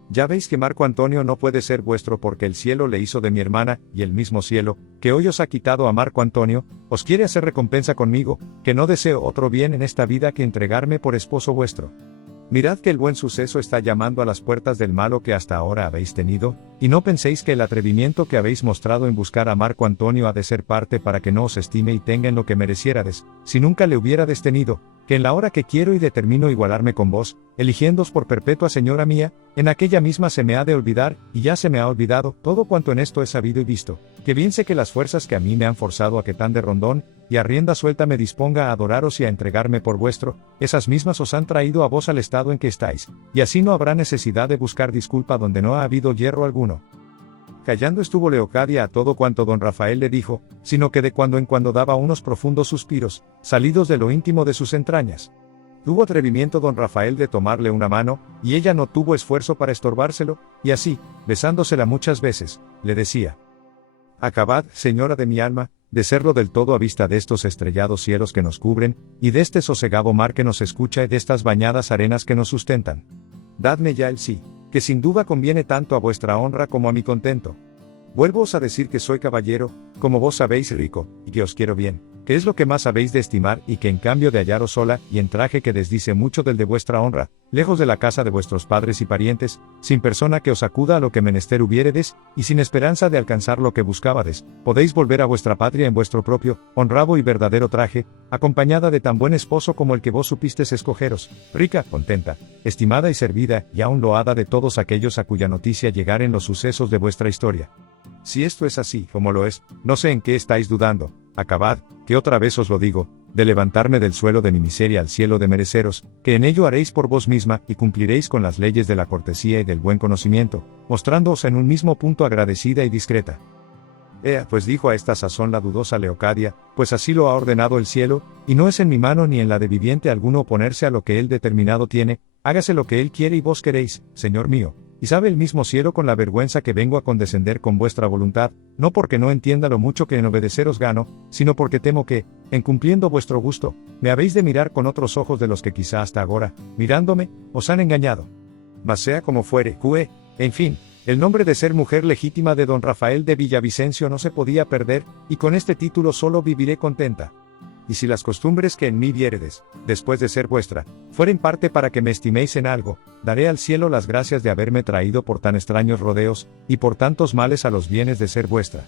Ya veis que Marco Antonio no puede ser vuestro porque el cielo le hizo de mi hermana, y el mismo cielo, que hoy os ha quitado a Marco Antonio, os quiere hacer recompensa conmigo, que no deseo otro bien en esta vida que entregarme por esposo vuestro. Mirad que el buen suceso está llamando a las puertas del malo que hasta ahora habéis tenido, y no penséis que el atrevimiento que habéis mostrado en buscar a Marco Antonio ha de ser parte para que no os estime y tenga en lo que mereciérades, si nunca le hubiérades tenido, que en la hora que quiero y determino igualarme con vos, eligiéndoos por perpetua señora mía, en aquella misma se me ha de olvidar, y ya se me ha olvidado, todo cuanto en esto he sabido y visto, que bien sé que las fuerzas que a mí me han forzado a que tan de rondón, y a rienda suelta me disponga a adoraros y a entregarme por vuestro, esas mismas os han traído a vos al estado en que estáis, y así no habrá necesidad de buscar disculpa donde no ha habido hierro alguno. Callando estuvo Leocadia a todo cuanto don Rafael le dijo, sino que de cuando en cuando daba unos profundos suspiros, salidos de lo íntimo de sus entrañas. Tuvo atrevimiento don Rafael de tomarle una mano, y ella no tuvo esfuerzo para estorbárselo, y así, besándosela muchas veces, le decía: acabad, señora de mi alma, de serlo del todo a vista de estos estrellados cielos que nos cubren, y de este sosegado mar que nos escucha y de estas bañadas arenas que nos sustentan. Dadme ya el sí, que sin duda conviene tanto a vuestra honra como a mi contento. Vuelvoos a decir que soy caballero, como vos sabéis rico, y que os quiero bien, que es lo que más habéis de estimar y que en cambio de hallaros sola y en traje que desdice mucho del de vuestra honra, lejos de la casa de vuestros padres y parientes, sin persona que os acuda a lo que menester hubiéredes, y sin esperanza de alcanzar lo que buscábades, podéis volver a vuestra patria en vuestro propio, honrado y verdadero traje, acompañada de tan buen esposo como el que vos supistes escogeros, rica, contenta, estimada y servida, y aun loada de todos aquellos a cuya noticia llegaren los sucesos de vuestra historia. Si esto es así, como lo es, no sé en qué estáis dudando, acabad, que otra vez os lo digo, de levantarme del suelo de mi miseria al cielo de mereceros, que en ello haréis por vos misma y cumpliréis con las leyes de la cortesía y del buen conocimiento, mostrándoos en un mismo punto agradecida y discreta. Ea, pues dijo a esta sazón la dudosa Leocadia, pues así lo ha ordenado el cielo, y no es en mi mano ni en la de viviente alguno oponerse a lo que él determinado tiene, hágase lo que él quiere y vos queréis, señor mío. Y sabe el mismo cielo con la vergüenza que vengo a condescender con vuestra voluntad, no porque no entienda lo mucho que en obedeceros gano, sino porque temo que, en cumpliendo vuestro gusto, me habéis de mirar con otros ojos de los que quizá hasta ahora, mirándome, os han engañado. Mas sea como fuere, en fin, el nombre de ser mujer legítima de don Rafael de Villavicencio no se podía perder, y con este título solo viviré contenta. Y si las costumbres que en mí viéredes, después de ser vuestra, fueren parte para que me estiméis en algo, daré al cielo las gracias de haberme traído por tan extraños rodeos, y por tantos males a los bienes de ser vuestra.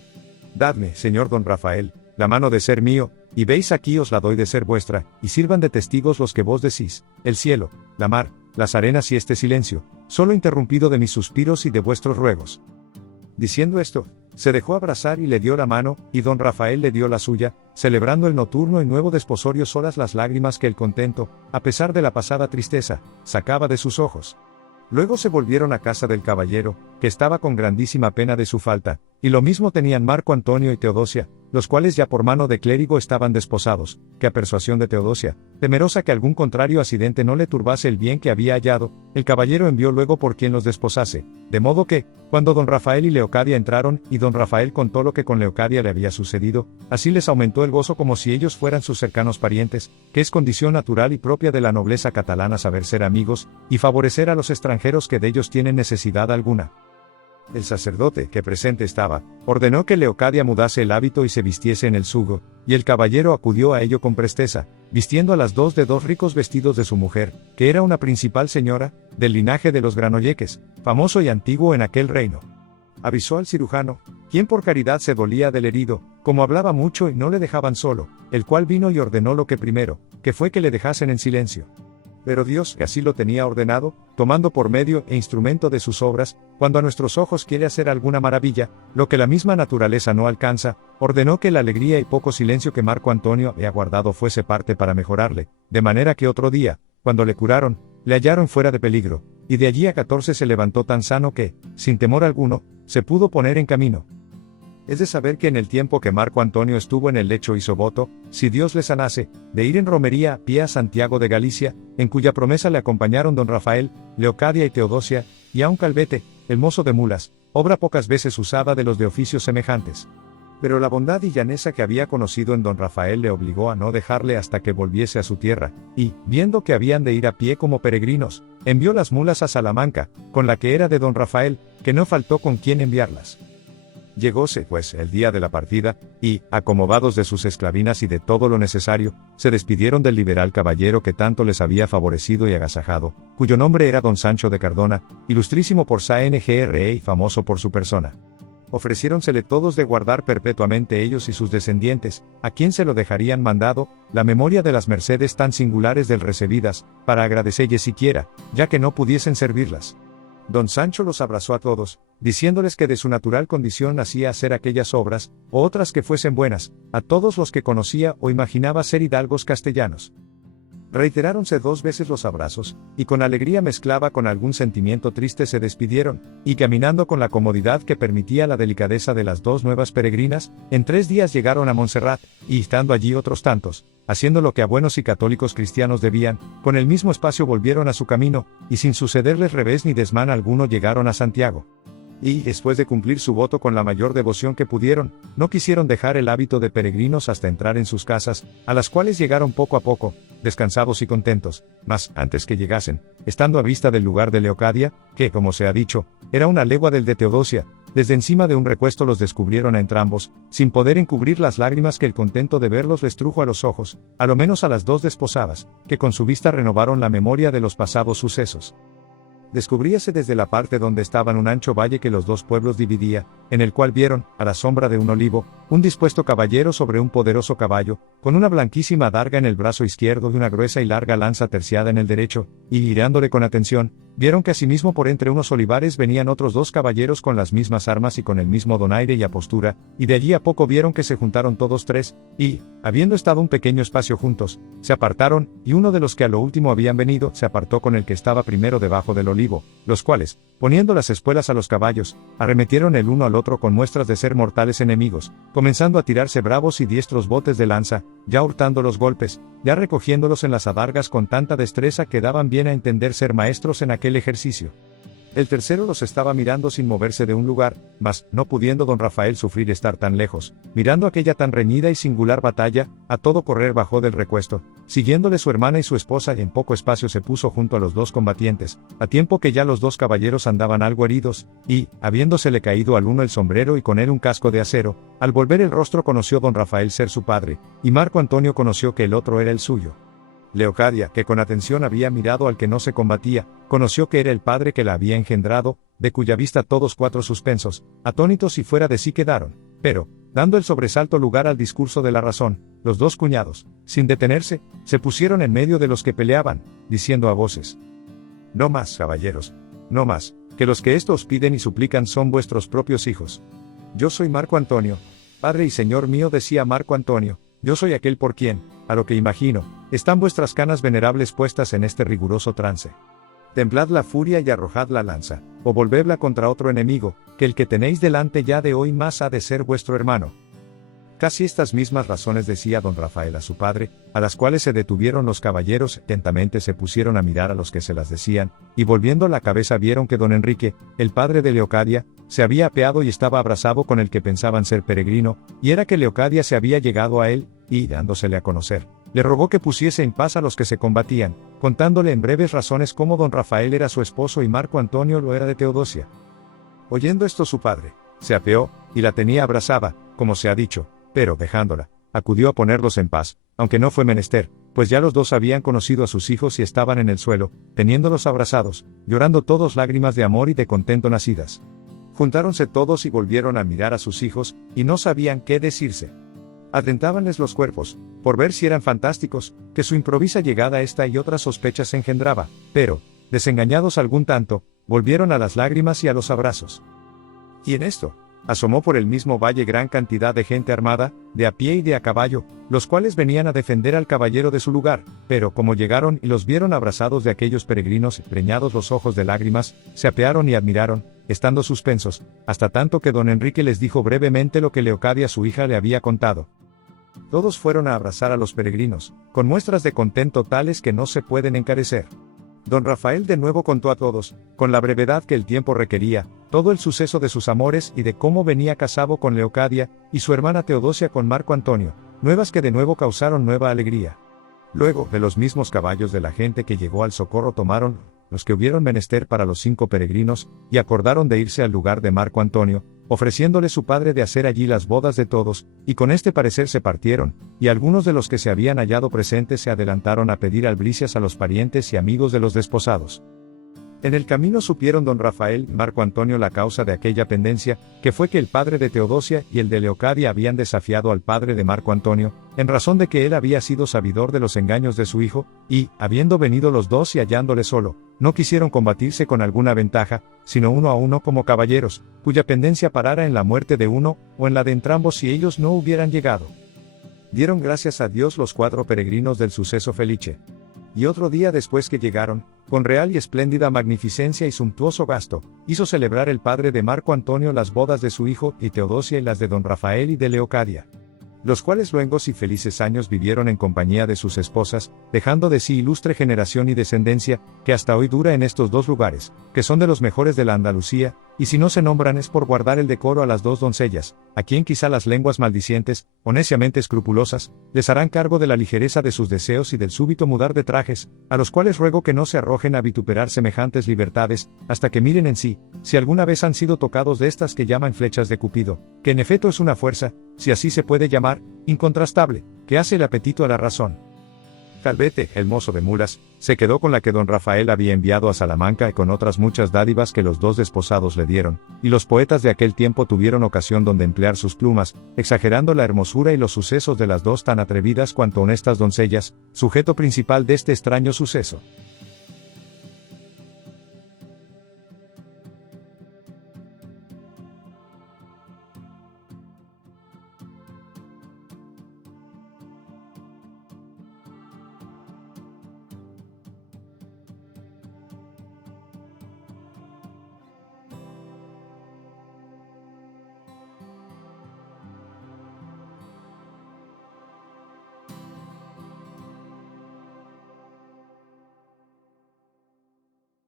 Dadme, señor don Rafael, la mano de ser mío, y veis aquí os la doy de ser vuestra, y sirvan de testigos los que vos decís, el cielo, la mar, las arenas y este silencio, solo interrumpido de mis suspiros y de vuestros ruegos. Diciendo esto, se dejó abrazar y le dio la mano, y don Rafael le dio la suya, celebrando el nocturno y nuevo desposorio solas las lágrimas que el contento, a pesar de la pasada tristeza, sacaba de sus ojos. Luego se volvieron a casa del caballero, que estaba con grandísima pena de su falta, y lo mismo tenían Marco Antonio y Teodosia, los cuales ya por mano de clérigo estaban desposados, que a persuasión de Teodosia, temerosa que algún contrario accidente no le turbase el bien que había hallado, el caballero envió luego por quien los desposase, de modo que, cuando don Rafael y Leocadia entraron, y don Rafael contó lo que con Leocadia le había sucedido, así les aumentó el gozo como si ellos fueran sus cercanos parientes, que es condición natural y propia de la nobleza catalana saber ser amigos, y favorecer a los extranjeros que de ellos tienen necesidad alguna. El sacerdote, que presente estaba, ordenó que Leocadia mudase el hábito y se vistiese en el sugo, y el caballero acudió a ello con presteza, vistiendo a las dos de dos ricos vestidos de su mujer, que era una principal señora, del linaje de los Granolleques, famoso y antiguo en aquel reino. Avisó al cirujano, quien por caridad se dolía del herido, como hablaba mucho y no le dejaban solo, el cual vino y ordenó lo que primero, que fue que le dejasen en silencio. Pero Dios, que así lo tenía ordenado, tomando por medio e instrumento de sus obras, cuando a nuestros ojos quiere hacer alguna maravilla, lo que la misma naturaleza no alcanza, ordenó que la alegría y poco silencio que Marco Antonio había guardado fuese parte para mejorarle, de manera que otro día, cuando le curaron, le hallaron fuera de peligro, y de allí a 14 se levantó tan sano que, sin temor alguno, se pudo poner en camino. Es de saber que en el tiempo que Marco Antonio estuvo en el lecho hizo voto, si Dios le sanase, de ir en romería a pie a Santiago de Galicia, en cuya promesa le acompañaron don Rafael, Leocadia y Teodosia, y aun Calvete, el mozo de mulas, obra pocas veces usada de los de oficios semejantes. Pero la bondad y llaneza que había conocido en don Rafael le obligó a no dejarle hasta que volviese a su tierra, y, viendo que habían de ir a pie como peregrinos, envió las mulas a Salamanca, con la que era de don Rafael, que no faltó con quien enviarlas. Llegóse, pues, el día de la partida, y, acomodados de sus esclavinas y de todo lo necesario, se despidieron del liberal caballero que tanto les había favorecido y agasajado, cuyo nombre era don Sancho de Cardona, ilustrísimo por Sangre y famoso por su persona. Ofreciéronsele todos de guardar perpetuamente ellos y sus descendientes, a quien se lo dejarían mandado, la memoria de las mercedes tan singulares del recebidas, para agradecelles siquiera, ya que no pudiesen servirlas. Don Sancho los abrazó a todos, diciéndoles que de su natural condición hacía hacer aquellas obras, o otras que fuesen buenas, a todos los que conocía o imaginaba ser hidalgos castellanos. Reiteráronse 2 veces los abrazos, y con alegría mezclada con algún sentimiento triste se despidieron, y caminando con la comodidad que permitía la delicadeza de las 2 nuevas peregrinas, en 3 días llegaron a Montserrat, y estando allí otros tantos, haciendo lo que a buenos y católicos cristianos debían, con el mismo espacio volvieron a su camino, y sin sucederles revés ni desmán alguno llegaron a Santiago. Y, después de cumplir su voto con la mayor devoción que pudieron, no quisieron dejar el hábito de peregrinos hasta entrar en sus casas, a las cuales llegaron poco a poco, descansados y contentos, mas, antes que llegasen, estando a vista del lugar de Leocadia, que, como se ha dicho, era una legua del de Teodosia, desde encima de un recuesto los descubrieron a entrambos, sin poder encubrir las lágrimas que el contento de verlos les trujo a los ojos, a lo menos a las 2 desposadas, que con su vista renovaron la memoria de los pasados sucesos. Descubríase desde la parte donde estaban un ancho valle que los 2 pueblos dividía, en el cual vieron, a la sombra de un olivo, un dispuesto caballero sobre un poderoso caballo, con una blanquísima adarga en el brazo izquierdo y una gruesa y larga lanza terciada en el derecho, y mirándole con atención, vieron que asimismo por entre unos olivares venían otros 2 caballeros con las mismas armas y con el mismo donaire y apostura, y de allí a poco vieron que se juntaron todos 3, y, habiendo estado un pequeño espacio juntos, se apartaron, y uno de los que a lo último habían venido, se apartó con el que estaba primero debajo del olivo, los cuales, poniendo las espuelas a los caballos, arremetieron el uno al otro con muestras de ser mortales enemigos, comenzando a tirarse bravos y diestros botes de lanza, ya hurtando los golpes, ya recogiéndolos en las adargas con tanta destreza que daban bien a entender ser maestros en aquel ejercicio. El tercero los estaba mirando sin moverse de un lugar, mas, no pudiendo don Rafael sufrir estar tan lejos, mirando aquella tan reñida y singular batalla, a todo correr bajó del recuesto, siguiéndole su hermana y su esposa, y en poco espacio se puso junto a los 2 combatientes, a tiempo que ya los 2 caballeros andaban algo heridos, y, habiéndosele caído al uno el sombrero y con él un casco de acero, al volver el rostro conoció don Rafael ser su padre, y Marco Antonio conoció que el otro era el suyo. Leocadia, que con atención había mirado al que no se combatía, conoció que era el padre que la había engendrado, de cuya vista todos 4 suspensos, atónitos y fuera de sí quedaron, pero, dando el sobresalto lugar al discurso de la razón, los 2 cuñados, sin detenerse, se pusieron en medio de los que peleaban, diciendo a voces: «No más, caballeros, no más, que los que esto os piden y suplican son vuestros propios hijos. Yo soy Marco Antonio, padre y señor mío», decía Marco Antonio, «yo soy aquel por quien, a lo que imagino, están vuestras canas venerables puestas en este riguroso trance. Templad la furia y arrojad la lanza, o volvedla contra otro enemigo, que el que tenéis delante ya de hoy más ha de ser vuestro hermano». Casi estas mismas razones decía don Rafael a su padre, a las cuales se detuvieron los caballeros, atentamente se pusieron a mirar a los que se las decían, y volviendo la cabeza vieron que don Enrique, el padre de Leocadia, se había apeado y estaba abrazado con el que pensaban ser peregrino, y era que Leocadia se había llegado a él, y, dándosele a conocer, le rogó que pusiese en paz a los que se combatían, contándole en breves razones cómo don Rafael era su esposo y Marco Antonio lo era de Teodosia. Oyendo esto su padre, se apeó, y la tenía abrazada, como se ha dicho, pero dejándola, acudió a ponerlos en paz, aunque no fue menester, pues ya los 2 habían conocido a sus hijos y estaban en el suelo, teniéndolos abrazados, llorando todos lágrimas de amor y de contento nacidas. Juntáronse todos y volvieron a mirar a sus hijos, y no sabían qué decirse. Atentábanles los cuerpos, por ver si eran fantásticos, que su improvisa llegada esta y otras sospechas engendraba, pero, desengañados algún tanto, volvieron a las lágrimas y a los abrazos. Y en esto, asomó por el mismo valle gran cantidad de gente armada, de a pie y de a caballo, los cuales venían a defender al caballero de su lugar, pero como llegaron y los vieron abrazados de aquellos peregrinos, preñados los ojos de lágrimas, se apearon y admiraron, estando suspensos, hasta tanto que don Enrique les dijo brevemente lo que Leocadia su hija le había contado. Todos fueron a abrazar a los peregrinos, con muestras de contento tales que no se pueden encarecer. Don Rafael de nuevo contó a todos, con la brevedad que el tiempo requería, todo el suceso de sus amores y de cómo venía casado con Leocadia, y su hermana Teodosia con Marco Antonio, nuevas que de nuevo causaron nueva alegría. Luego, de los mismos caballos de la gente que llegó al socorro tomaron, los que hubieron menester para los 5 peregrinos, y acordaron de irse al lugar de Marco Antonio, ofreciéndole su padre de hacer allí las bodas de todos, y con este parecer se partieron, y algunos de los que se habían hallado presentes se adelantaron a pedir albricias a los parientes y amigos de los desposados. En el camino supieron don Rafael y Marco Antonio la causa de aquella pendencia, que fue que el padre de Teodosia y el de Leocadia habían desafiado al padre de Marco Antonio, en razón de que él había sido sabidor de los engaños de su hijo, y, habiendo venido los dos y hallándole solo, no quisieron combatirse con alguna ventaja, sino uno a uno como caballeros, cuya pendencia parara en la muerte de uno, o en la de entrambos si ellos no hubieran llegado. Dieron gracias a Dios los 4 peregrinos del suceso felice. Y otro día después que llegaron, con real y espléndida magnificencia y suntuoso gasto, hizo celebrar el padre de Marco Antonio las bodas de su hijo y Teodosia y las de don Rafael y de Leocadia. Los cuales luengos y felices años vivieron en compañía de sus esposas, dejando de sí ilustre generación y descendencia, que hasta hoy dura en estos 2 lugares, que son de los mejores de la Andalucía, y si no se nombran es por guardar el decoro a las 2 doncellas, a quien quizá las lenguas maldicientes, o neciamente escrupulosas, les harán cargo de la ligereza de sus deseos y del súbito mudar de trajes, a los cuales ruego que no se arrojen a vituperar semejantes libertades, hasta que miren en sí, si alguna vez han sido tocados de estas que llaman flechas de Cupido, que en efecto es una fuerza, si así se puede llamar, incontrastable, que hace el apetito a la razón. Calvete, el mozo de mulas, se quedó con la que don Rafael había enviado a Salamanca y con otras muchas dádivas que los 2 desposados le dieron, y los poetas de aquel tiempo tuvieron ocasión donde emplear sus plumas, exagerando la hermosura y los sucesos de las 2 tan atrevidas cuanto honestas doncellas, sujeto principal de este extraño suceso.